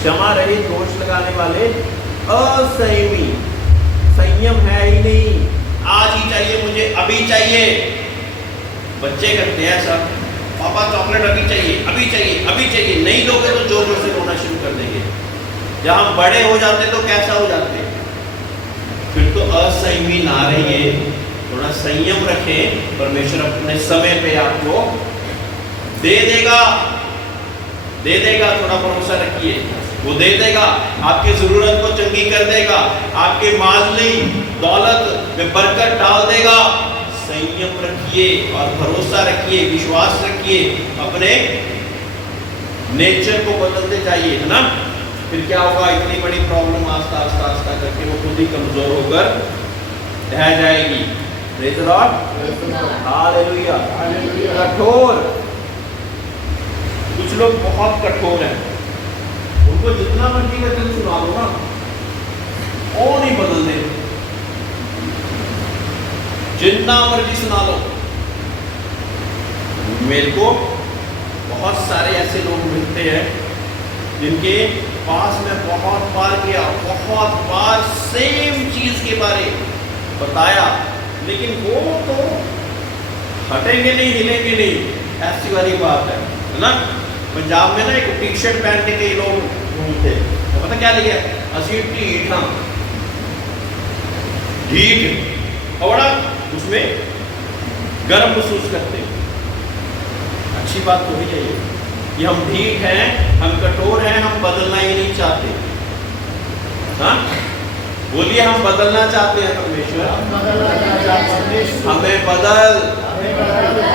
क्षमा रहित दोष लगाने वाले असंयमी, संयम है ही नहीं, आज ही चाहिए मुझे, अभी चाहिए। बच्चे करते हैं ऐसा, पापा चॉकलेट अभी चाहिए, अभी चाहिए, अभी चाहिए, नहीं दोगे तो जोर जोर से रोना शुरू कर देंगे। जब हम बड़े हो जाते तो कैसा हो जाते? फिर तो असंयमी ना रहिए, थोड़ा संयम रखें। परमेश्वर अपने समय पे आपको दे देगा, दे देगा। थोड़ा भरोसा रखिए, वो दे देगा, आपकी जरूरत को चंगी कर देगा, आपके माली दौलत में बरकत डाल देगा। संयम रखिए और भरोसा रखिए, विश्वास रखिए, अपने नेचर को बदलते जाइए, है ना? फिर क्या होगा? इतनी बड़ी प्रॉब्लम आस्ता आस्ता आस्ता करके वो खुद ही कमजोर होकर रह जाएगी। Praise the lord, hallelujah. कठोर, कुछ लोग बहुत कठोर हैं, उनको जितना मर्जी का दिल सुना दो ना, वो नहीं बदलते, जितना मर्जी सुना लो। मेरे को बहुत सारे ऐसे लोग मिलते हैं जिनके पास में बहुत बार गया, बहुत बार सेम चीज के बारे बताया, लेकिन वो तो हटेंगे नहीं, हिलेंगे नहीं। ऐसी वाली बात है ना? पंजाब में ना एक टी शर्ट पहन के कई लोग घूमते, तो पता क्या लिखा है? असी ढीठ हाँ, ढीठ, और बड़ा उसमें गर्व महसूस करते। अच्छी बात तो है ये कि हम ढीठ हैं, हम कठोर हैं, हम बदलना ही नहीं चाहते। हाँ, बोलिए हम बदलना चाहते हैं परमेश्वर, हमें बदल,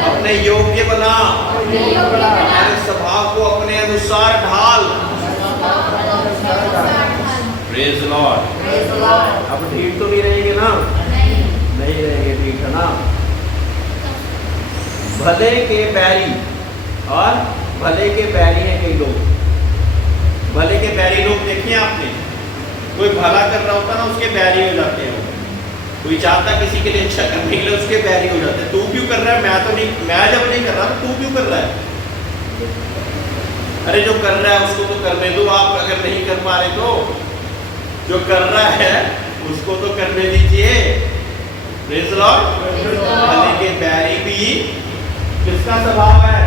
अपने योग्य बना, हमारे स्वभाव को अपने अनुसार ढाल। Praise the Lord. अब ठीक तो नहीं रहेंगे ना? नहीं रहेंगे, ठीक है ना? भले के बैरी, और भले के बैरी हैं कई लोग। भले के बैरी लोग देखिए आपने, कोई भला कर रहा होता ना उसके बैरी हो जाते हैं। कोई चाहता किसी के लिए अच्छा करने के लिए, उसके बैरी हो जाते हैं। तू क्यों कर रहा है? मैं तो नहीं, मैं जब नहीं कर रहा तू क्यों कर रहा है? अरे जो कर रहा है उसको तो करने दो, आप अगर नहीं कर पा रहे तो। जो कर रहा है उसको तो करने दीजिए। Praise the Lord. भले के बैरी भी किसका स्वभाव है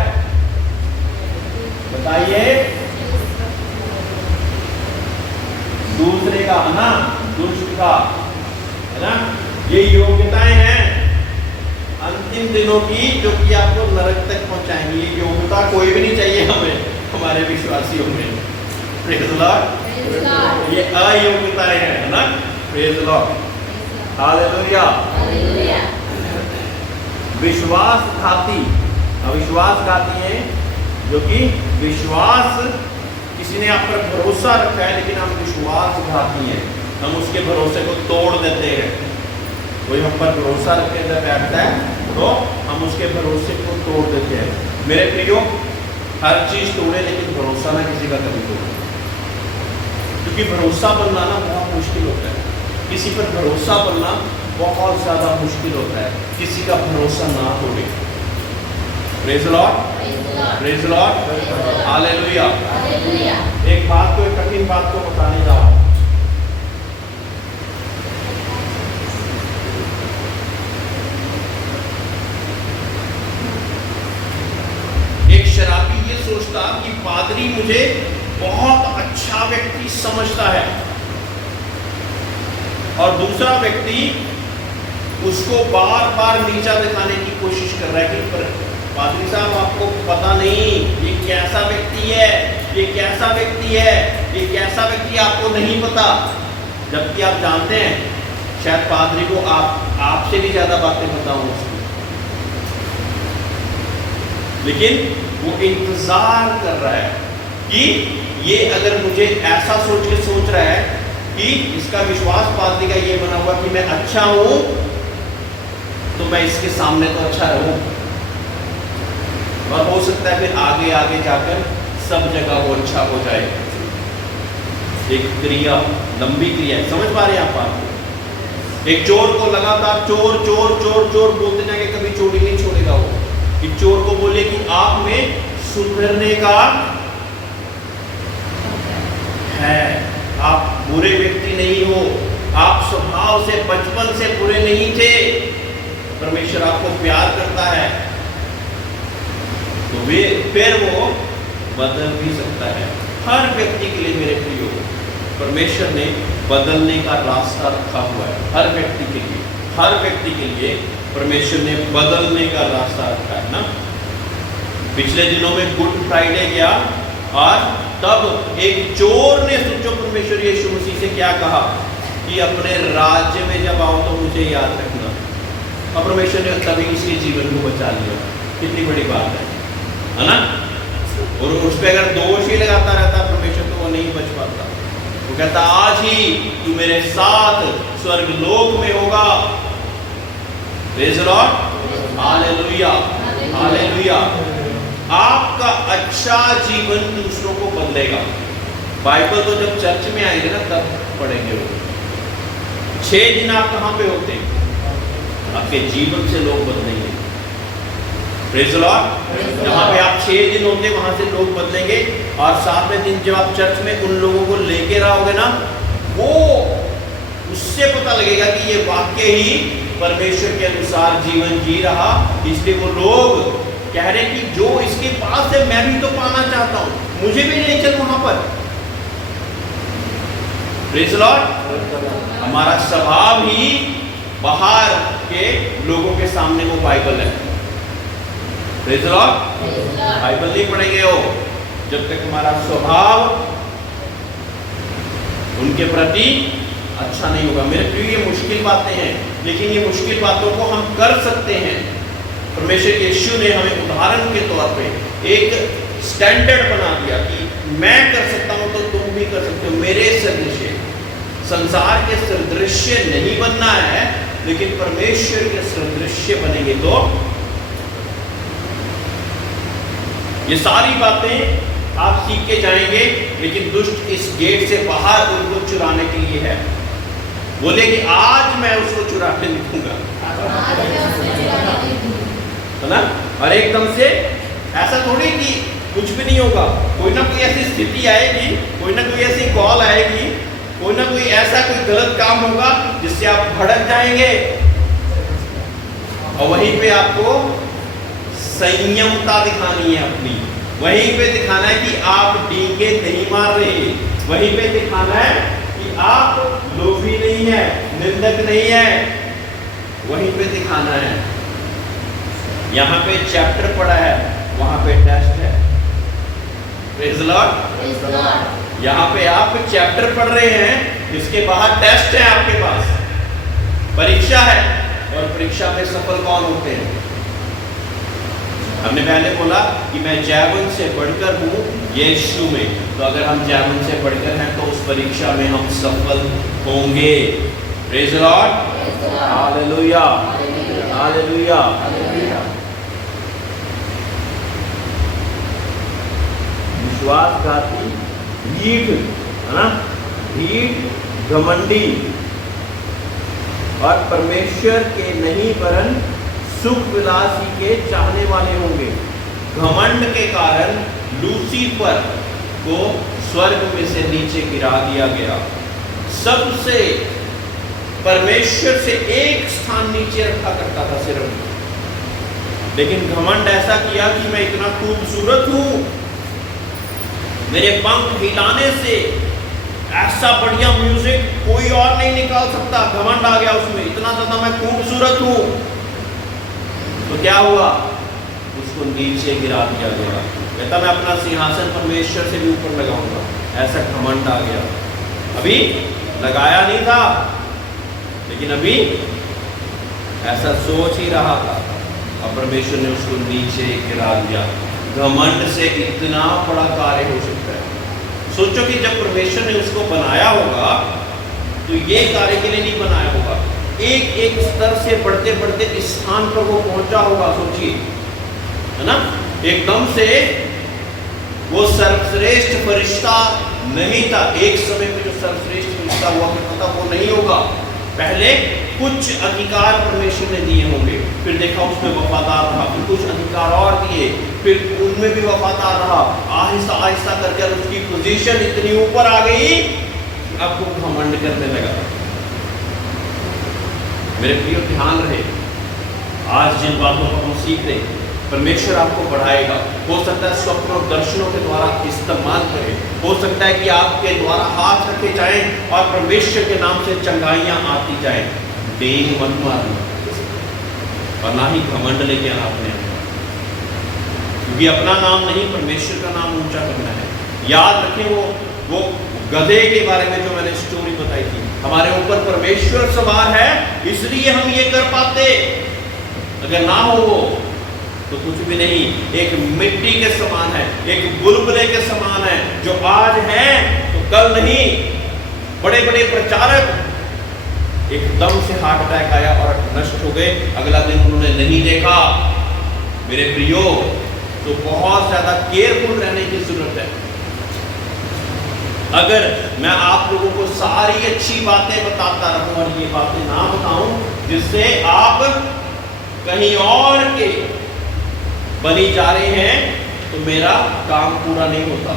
बताइए? दूसरे का, है ना, दुष्ट का, है ना। ये योग्यताएं हैं अंतिम दिनों की, जो कि आपको नरक तक पहुंचाएंगी। ये योग्यता कोई भी नहीं चाहिए हमें, हमारे विश्वासियों में। Praise the Lord. ये अयोग्यताएं हैं, है ना। Praise the lord. हालेलुया। विश्वासघाती, अविश्वासघाती हैं जो कि विश्वास, किसी ने आप पर भरोसा रखा है लेकिन हम विश्वासघाती हैं, हम उसके भरोसे को तोड़ देते हैं। कोई हम पर भरोसा रखे बैठता है तो हम उसके भरोसे को तोड़ देते हैं। मेरे प्रियो, हर चीज तोड़े लेकिन भरोसा ना किसी का कभी तोड़े, क्योंकि भरोसा बनना ना बहुत मुश्किल होता है। किसी पर भरोसा बनना बहुत ज्यादा मुश्किल होता है। किसी का भरोसा ना तोड़े। Praise the Lord. Praise the lord. Hallelujah. एक बात को, एक कठिन बात को बताने जा रहा हूं। एक शराबी ये सोचता कि पादरी मुझे बहुत अच्छा व्यक्ति समझता है, और दूसरा व्यक्ति उसको बार बार नीचा दिखाने की कोशिश कर रहा है कि पादरी साहब आपको पता नहीं ये कैसा व्यक्ति है, ये कैसा व्यक्ति है, ये कैसा व्यक्ति आपको नहीं पता। जबकि आप जानते हैं शायद पादरी को आपसे भी ज्यादा बातें पता हो उसको, लेकिन वो इंतजार कर रहा है कि ये अगर मुझे ऐसा सोच रहा है कि इसका विश्वास पादरी का ये बना हुआ कि मैं अच्छा हूं तो मैं इसके सामने तो अच्छा रहूं, और हो सकता है फिर आगे आगे जाकर सब जगह वो अच्छा हो जाए। एक क्रिया, लंबी क्रिया, समझ पा रहे हैं आप बात? एक चोर को लगातार चोर चोर चोर चोर बोलते जाएंगे, कभी चोरी नहीं छोड़ेगा वो। एक चोर को बोले कि आप में सुधरने का है, आप बुरे व्यक्ति नहीं हो, आप स्वभाव से बचपन से बुरे नहीं थे, परमेश्वर आपको प्यार करता है, तो वे फिर वो बदल भी सकता है। हर व्यक्ति के लिए मेरे प्रियो, परमेश्वर ने बदलने का रास्ता रखा हुआ है। हर व्यक्ति के लिए, हर व्यक्ति के लिए परमेश्वर ने बदलने का रास्ता रखा है ना। पिछले दिनों में गुड फ्राइडे गया, और तब एक चोर ने सोचो परमेश्वर यीशु मसीह से क्या कहा कि अपने राज्य में जब आओ तो मुझे याद रखना, और परमेश्वर ने तभी इसके जीवन को बचा लिया। कितनी बड़ी बात है ना। और उस पर अगर दोष ही लगाता रहता परमेश्वर तो वो नहीं बच पाता। वो कहता आज ही तू मेरे साथ स्वर्ग लोक में होगा। Praise the lord. Hallelujah. Hallelujah. आपका अच्छा जीवन दूसरों को बदलेगा। बाइबल तो जब चर्च में आएंगे ना तब पढ़ेंगे वो। 6 दिन आप कहाँ पे होते हैं? आपके जीवन से लोग बदलेंगे। Praise the Lord. जहाँ पे आप 6 दिन होते वहां से लोग बदलेंगे, और 7वें दिन जब आप चर्च में उन लोगों को लेके रहोगे ना, वो उससे पता लगेगा कि ये वाकई ही परमेश्वर के अनुसार जीवन जी रहा। इसलिए वो लोग कह रहे कि जो इसके पास है मैं भी तो पाना चाहता हूं, मुझे भी ले चल वहां पर। Praise the Lord. हमारा स्वभाव ही बाहर के लोगों के सामने वो बाइबल है। Praise the Lord. बाइबल नहीं पढ़ेंगे हो जब तक हमारा स्वभाव उनके प्रति अच्छा नहीं होगा। मेरे प्रिय, ये मुश्किल बातें हैं, लेकिन ये मुश्किल बातों को हम कर सकते हैं। परमेश्वर यीशु ने हमें उदाहरण के तौर पे एक स्टैंडर्ड बना दिया कि मैं कर सकता हूं तो तुम भी कर सकते हो। मेरे सदृश्य, संसार के सदृश्य नहीं बनना है, लेकिन परमेश्वर के सदृश्य बनेंगे तो ये सारी बातें आप सीख के जाएंगे। लेकिन दुष्ट इस गेट से बाहर उनको चुराने के लिए है। बोले कि आज मैं उसको चुरा के लिखूंगा, है ना। और एकदम से ऐसा थोड़ी कि कुछ भी नहीं होगा। कोई ना कोई ऐसी स्थिति आएगी, कोई ना कोई ऐसी कॉल आएगी, कोई ना कोई ऐसा कोई गलत काम होगा जिससे आप भड़क जाएंगे, और वहीं पे आपको संयमता दिखानी है अपनी। वहीं पे दिखाना है कि आप डींगे नहीं मार रहे। वहीं पे दिखाना है कि आप लोभी नहीं है, निंदक नहीं है। वहीं पे दिखाना है। यहाँ पे चैप्टर पढ़ा है, वहां पे टेस्ट है। Praise the Lord. यहाँ पे आप चैप्टर पढ़ रहे हैं, इसके बाहर टेस्ट है, आपके पास परीक्षा है। और परीक्षा में सफल कौन होते हैं? हमने पहले बोला कि मैं जैवन से बढ़कर हूँ यीशु में। तो अगर हम जैवन से बढ़कर हैं तो उस परीक्षा में हम सफल होंगे। Praise the lord. Hallelujah, hallelujah. विश्वासघाती, ढीठ, है ना, ढीठ, घमंडी और परमेश्वर के नहीं वरन सुख विलासी के चाहने वाले होंगे। घमंड के कारण लूसीफर को स्वर्ग में से नीचे गिरा दिया गया। सबसे परमेश्वर से एक स्थान नीचे रखा करता था सिर्फ। लेकिन घमंड ऐसा किया कि मैं इतना खूबसूरत हूं, मेरे पंख हिलाने से ऐसा बढ़िया म्यूजिक कोई और नहीं निकाल सकता। घमंड आ गया उसमें, इतना ज्यादा मैं खूबसूरत हूं। तो क्या हुआ? उसको नीचे गिरा दिया गया। कहता मैं अपना सिंहासन परमेश्वर से भी ऊपर लगाऊंगा। ऐसा घमंड आ गया। अभी लगाया नहीं था, लेकिन अभी ऐसा सोच ही रहा था, और परमेश्वर ने उसको नीचे गिरा दिया। घमंड से इतना बड़ा कार्य हो सकता है। सोचो कि जब परमेश्वर ने उसको बनाया होगा तो ये कार्य के लिए नहीं बनाया होगा। एक एक स्तर से बढ़ते बढ़ते इस स्थान पर वो पहुंचा होगा। सोचिए, है ना। एकदम से वो सर्वश्रेष्ठ फरिश्ता नहीं था। एक समय में जो सर्वश्रेष्ठ फरिश्ता हुआ करता था वो नहीं होगा। पहले कुछ अधिकार परमेश्वर ने दिए होंगे, फिर देखा उसमें वफादार रहा, फिर कुछ अधिकार और दिए, फिर उनमें भी वफादार रहा। आहिस्ता आहिस्ता करके उसकी पोजीशन इतनी ऊपर आ गई, अब वो घमंड करने लगा। मेरे प्रिय, ध्यान रहे, आज जिन बातों को हम सीख रहे हैं, परमेश्वर आपको बढ़ाएगा। हो सकता है स्वप्न और दर्शनों के द्वारा इस्तेमाल करे। हो सकता है कि आपके द्वारा हाथ रखे जाएं और परमेश्वर के नाम से चंगाइयां आती जाएं। डेंग मत मारना, और ना ही घमंड लेके आना अपने, क्योंकि अपना नाम नहीं, परमेश्वर का नाम ऊंचा करना है। याद रखें वो गधे के बारे में जो मैंने स्टोरी बताई थी। हमारे ऊपर परमेश्वर सवार है, इसलिए हम ये कर पाते। अगर ना हो वो तो कुछ भी नहीं। एक मिट्टी के समान है, एक बुलबुले के समान है, जो आज है तो कल नहीं। बड़े बड़े प्रचारक एकदम से हार्ट अटैक आया और नष्ट हो गए, अगला दिन उन्होंने नहीं देखा। मेरे प्रियो, तो बहुत ज्यादा केयरफुल रहने की जरूरत है। अगर मैं आप लोगों को सारी अच्छी बातें बताता रहूं और ये बातें ना बताऊं जिससे आप कहीं और के बनी जा रहे हैं, तो मेरा काम पूरा नहीं होता।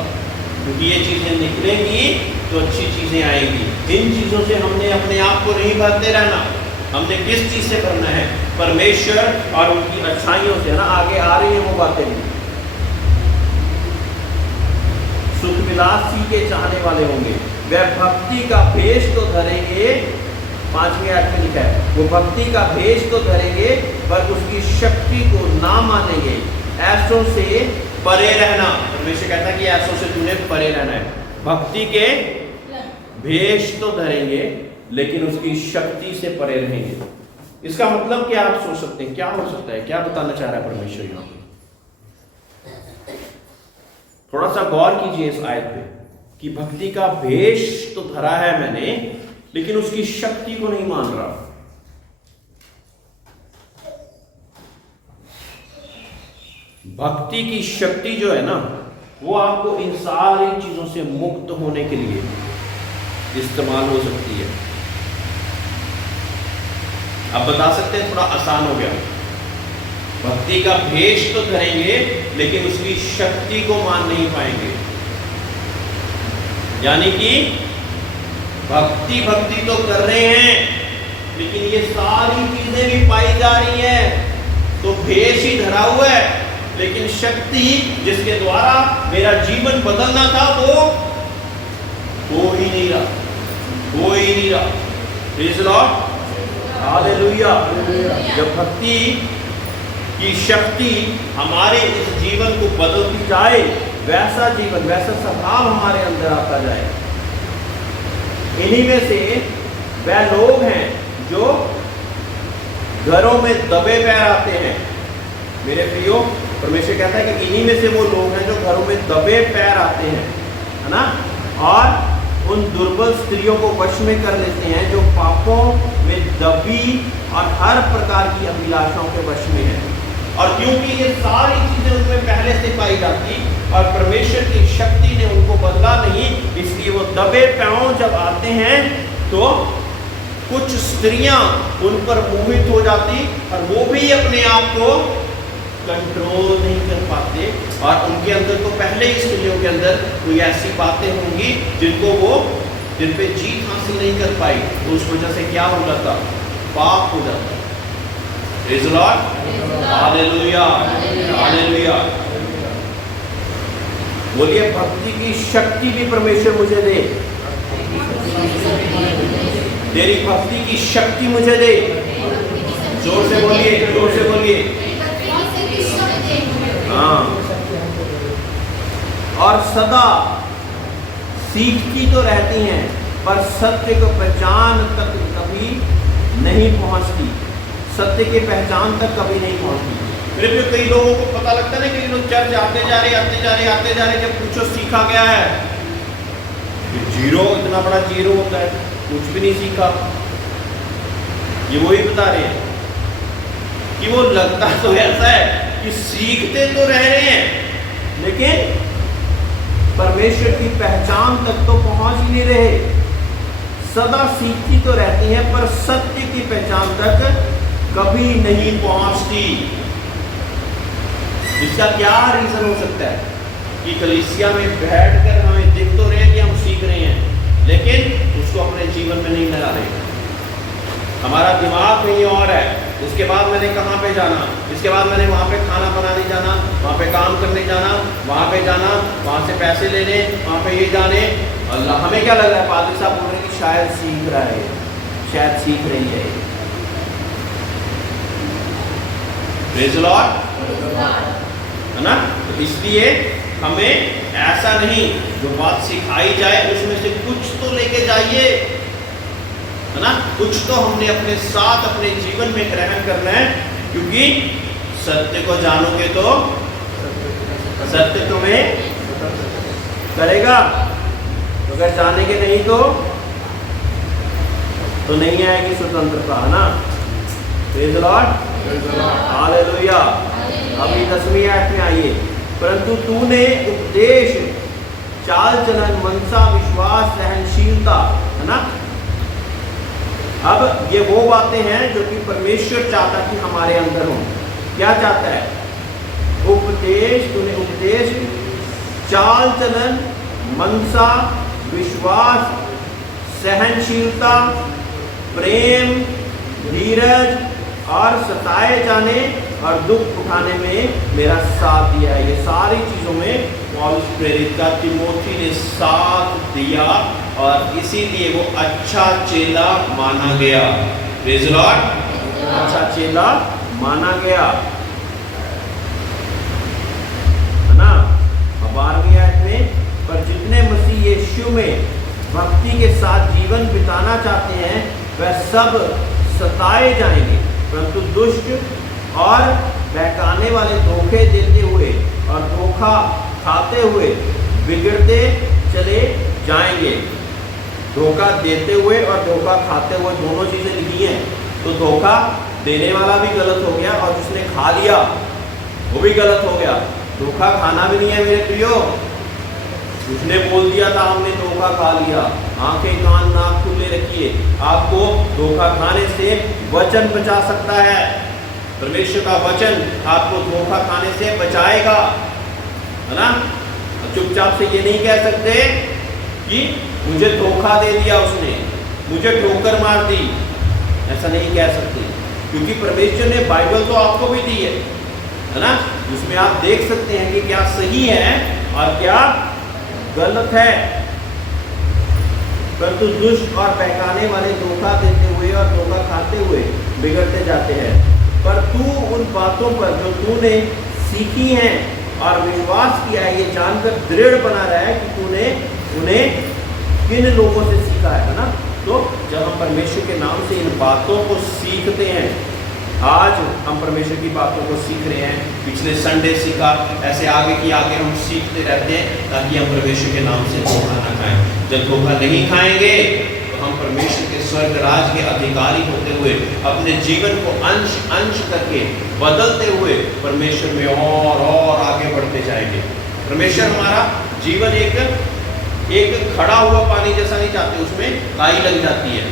क्योंकि ये चीजें निकलेंगी तो अच्छी चीजें आएंगी। इन चीजों से हमने अपने आप को नहीं भरते रहना। हमने किस चीज से भरना है? परमेश्वर और उनकी अच्छाइयों से, ना। आगे आ रही है वो बातें भी। सुख विलासी के चाहने वाले होंगे, वे भक्ति का भेष तो धरेंगे। 5वें आयत में लिखा है, वो भक्ति का भेष तो धरेंगे पर उसकी शक्ति को ना मानेंगे। ऐसों से परे रहना। परमेश्वर कहता है कि ऐसों से तूने परे रहना है। भक्ति के भेष तो धरेंगे लेकिन उसकी शक्ति से परे रहेंगे। इसका मतलब क्या आप सोच सकते हैं, क्या हो सकता है, क्या बताना चाह रहा है परमेश्वर यहाँ पे? थोड़ा सा गौर कीजिए इस आयत पे कि भक्ति का भेष तो धरा है मैंने, लेकिन उसकी शक्ति को नहीं मान रहा। भक्ति की शक्ति जो है ना, वो आपको इन सारी चीजों से मुक्त होने के लिए इस्तेमाल हो सकती है। अब बता सकते हैं, थोड़ा आसान हो गया। भक्ति का भेष तो धरेंगे, लेकिन उसकी शक्ति को मान नहीं पाएंगे। यानी कि भक्ति भक्ति तो कर रहे हैं, लेकिन ये सारी चीजें भी पाई जा रही हैं, तो भेष ही धरा हुआ है, लेकिन शक्ति जिसके द्वारा मेरा जीवन बदलना था वो हो ही नहीं रहा, हो ही नहीं रहा। Praise the lord, hallelujah. जब भक्ति की शक्ति हमारे इस जीवन को बदलती जाए, वैसा जीवन, वैसा स्वभाव हमारे अंदर आता जाए। इन्हीं में से वह लोग हैं जो घरों में दबे पैर आते हैं। मेरे प्रियो, परमेश्वर कहता है कि इन्हीं में से वो लोग हैं जो घरों में दबे पैर आते हैं, है ना, और उन दुर्बल स्त्रियों को वश में कर लेते हैं जो पापों में दबी और हर प्रकार की अभिलाषाओं के वश में है। और क्योंकि ये सारी चीजें उनमें पहले से पाई जाती और परमेश्वर की शक्ति ने उनको बदला नहीं, इसलिए वो दबे पैरों जब आते हैं तो कुछ स्त्रियां उन पर मोहित हो जाती और वो भी अपने आप को कंट्रोल नहीं कर पाते, और उनके अंदर तो पहले ही स्त्रियों के अंदर कोई ऐसी बातें होंगी जिन पे जीत हासिल नहीं कर पाई, तो उस वजह से क्या हो जाता, पाप हो जाता। Praise the lord, hallelujah, hallelujah. बोलिए, भक्ति की शक्ति भी परमेश्वर मुझे दे, तेरी भक्ति की शक्ति मुझे दे। जोर से बोलिए, जोर से बोलिए। हाँ, और सदा सीखती तो रहती हैं, पर सत्य को पहचान तक कभी नहीं पहुंचती, सत्य के पहचान तक कभी नहीं पहुंचती। मेरे पे कई लोगों को पता लगता है ना, कई लोग चर्च आते जा रहे, जब पूछो सीखा क्या है, जीरो, इतना बड़ा जीरो होता है, कुछ भी नहीं सीखा। ये वही बता रहे हैं कि वो लगता तो ऐसा है कि सीखते तो रह रहे हैं, लेकिन परमेश्वर की पहचान तक तो पहुंच ही नहीं रहे। सदा सीखती तो रहती हैं, पर सत्य की पहचान तक कभी नहीं पहुंचती। इसका क्या रीजन हो सकता है कि कलीसिया में बैठकर हमें दिख तो रहे हैं कि हम सीख रहे हैं, लेकिन उसको अपने जीवन में नहीं लगा रहे। हमारा दिमाग कहीं और है, उसके बाद मैंने कहाँ पे जाना, इसके बाद मैंने वहाँ पे खाना बनाने जाना, वहाँ पे काम करने जाना, वहाँ पे जाना, वहाँ से पैसे लेने, वहाँ पे ये जाने। अल्लाह, हमें क्या लग रहा है, पादरी साहब बोल रहे हैं कि शायद सीख रहा है, शायद सीख रही है। प्रेज़ द लॉर्ड, है ना। तो इसलिए हमें ऐसा नहीं, जो बात सिखाई जाए उसमें से कुछ तो लेके जाइए, है ना, कुछ तो हमने अपने साथ अपने जीवन में ग्रहण करना है, क्योंकि सत्य को जानोगे तो सत्य तुम्हें करेगा, अगर जानेंगे नहीं तो नहीं आएगी स्वतंत्रता, है ना। Praise the lord, hallelujah. अभी 10वीं आयत में आइए, परंतु तूने उपदेश, चाल चलन, मनसा, विश्वास, सहनशीलता, है ना। अब ये वो बातें हैं जो कि परमेश्वर चाहता कि हमारे अंदर हो। क्या चाहता है? उपदेश, तूने उपदेश, चाल चलन, मनसा, विश्वास, सहनशीलता, प्रेम, धीरज और सताए जाने और दुख उठाने में मेरा साथ दिया है। ये सारी चीजों में पौलुस प्रेरित का तिमोथी ने साथ दिया, और इसीलिए वो अच्छा चेला माना गया। प्रेज़ द लॉर्ड, अच्छा चेला माना गया, है ना। 12वीं आयत में, पर जितने मसीह यीशु में भक्ति के साथ जीवन जीवन बिताना चाहते हैं वह सब सताए जाएंगे, परंतु दुष्ट और बहकाने वाले धोखे देते हुए और धोखा खाते हुए बिगड़ते चले जाएंगे। धोखा देते हुए और धोखा खाते हुए दोनों चीजें लिखी हैं। तो धोखा देने वाला भी गलत हो गया और जिसने खा लिया वो भी गलत हो गया। धोखा खाना भी नहीं है मेरे प्रियो। उसने बोल दिया था हमने धोखा खा लिया। आंखें कान नाक खुले रखिए। आपको धोखा खाने से वचन बचा सकता है। परमेश्वर का वचन आपको धोखा खाने से बचाएगा, है ना। चुपचाप से ये नहीं कह सकते कि मुझे धोखा दे दिया उसने, मुझे ठोकर मार दी, ऐसा नहीं कह सकते, क्योंकि परमेश्वर ने बाइबल तो आपको भी दी है ना। उसमें आप देख सकते हैं कि क्या सही है और क्या गलत है। परंतु दुष्ट और बहकाने वाले धोखा देते हुए और धोखा खाते हुए बिगड़ते जाते हैं। पर तू उन बातों पर जो तूने सीखी हैं और विश्वास किया है, ये जानकर दृढ़ बना रहा है कि तूने उन्हें किन लोगों से सीखा है ना। तो जब हम परमेश्वर के नाम से इन बातों को सीखते हैं, आज हम परमेश्वर की बातों को सीख रहे हैं, पिछले संडे सीखा, ऐसे आगे की आगे हम सीखते रहते हैं ताकि हम परमेश्वर के नाम से धोखा ना खाएं। जब धोखा नहीं खाएंगे तो हम परमेश्वर के स्वर्ग राज के अधिकारी होते हुए अपने जीवन को अंश अंश करके बदलते हुए परमेश्वर में और आगे बढ़ते जाएंगे। परमेश्वर हमारा जीवन एक खड़ा हुआ पानी जैसा नहीं चाहते, उसमें काई लग जाती है।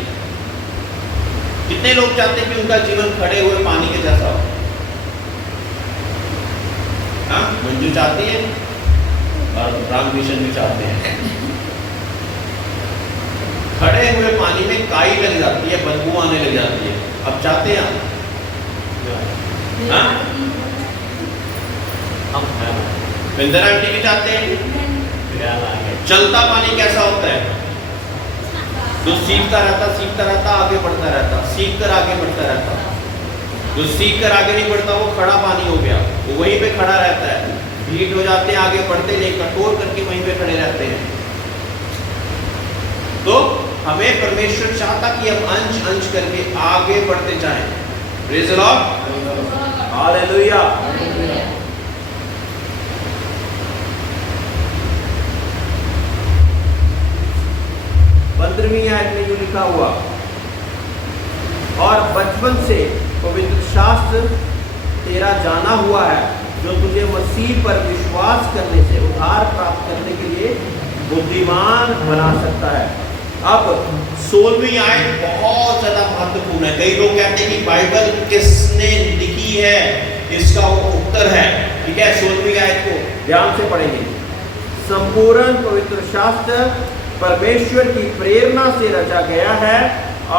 कितने लोग चाहते हैं कि उनका जीवन खड़े हुए पानी के जैसा हो? हाँ, मंजू चाहती है और रामकिशन भी चाहते हैं। खड़े हुए पानी में काई लग जाती है, बदबू आने लग जाती है। अब चाहते हैं आप? बिंदर आंटी भी चाहते हैं। चलता पानी कैसा होता है? जो सीखता रहता आगे बढ़ता रहता, सीख कर आगे बढ़ता रहता। जो सीख कर आगे नहीं बढ़ता वो खड़ा पानी हो गया, वो वहीं पे खड़ा रहता है। ढीठ हो जाते हैं, आगे बढ़ते नहीं, कठोर करके वहीं पे खड़े रहते हैं। तो हमें परमेश्वर चाहता कि हम अंश अंश करके आगे बढ़ते जाएं। Praise the lord, hallelujah. 15वीं आयत में जो लिखा हुआ, और बचपन से पवित्र शास्त्र तेरा जाना हुआ है, जो तुझे मसीह पर विश्वास करने से उद्धार प्राप्त करने के लिए बुद्धिमान बना सकता है। अब 16वीं आयत बहुत ज्यादा महत्वपूर्ण है। कई लोग कहते हैं कि बाइबल किसने लिखी है, इसका वो उत्तर है। ठीक है, 16वीं आयत को ध्यान से पढ़ेंगे। संपूर्ण पवित्र शास्त्र परमेश्वर की प्रेरणा से रचा गया है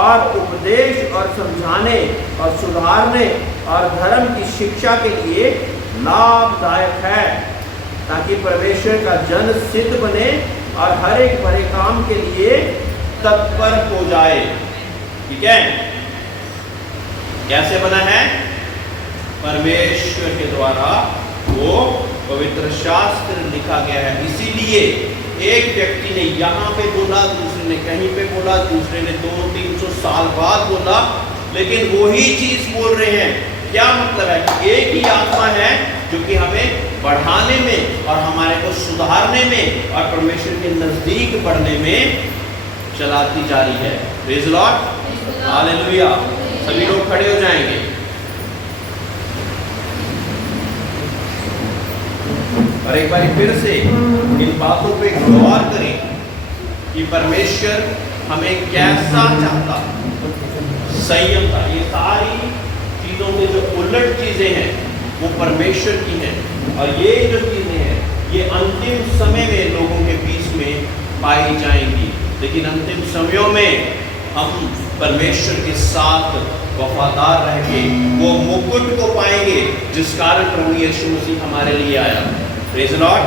और उपदेश और समझाने और सुधारने और धर्म की शिक्षा के लिए लाभदायक है, ताकि परमेश्वर का जन सिद्ध बने और हर एक भले काम के लिए तत्पर हो जाए। ठीक है, कैसे बना है? परमेश्वर के द्वारा वो पवित्र शास्त्र लिखा गया है। इसीलिए एक व्यक्ति ने यहाँ पे बोला, दूसरे ने कहीं पे बोला, दूसरे ने 200-300 साल बाद बोला, लेकिन वही चीज बोल रहे हैं। क्या मतलब है? कि एक ही आत्मा है जो कि हमें बढ़ाने में और हमारे को सुधारने में और परमेश्वर के नजदीक बढ़ने में चलाती जा रही है। Praise the lord, hallelujah. सभी लोग खड़े हो जाएंगे। और एक बार फिर से इन बातों पे गौर करें कि परमेश्वर हमें कैसा चाहता। संयमता, ये सारी चीजों के जो उलट चीजें हैं वो परमेश्वर की हैं, और ये जो चीजें हैं ये अंतिम समय में लोगों के बीच में पाई जाएंगी। लेकिन अंतिम समयों में हम परमेश्वर के साथ वफादार रह के वो मुकुट को पाएंगे जिस कारण प्रभु यीशु मसीह हमारे लिए आया। प्रेज़ द लॉर्ड,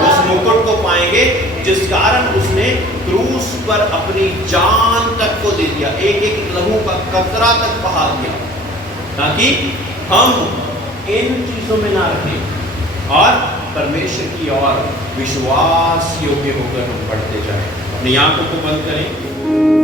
उस मुकुट को पाएंगे जिस कारण उसने क्रूस पर अपनी जान तक को दे दिया, एक एक लहू का कतरा तक बहा दिया, ताकि हम इन चीजों में ना रहें और परमेश्वर की ओर विश्वास योग्य होकर हम बढ़ते जाएं। अपनी आंखों को बंद करें।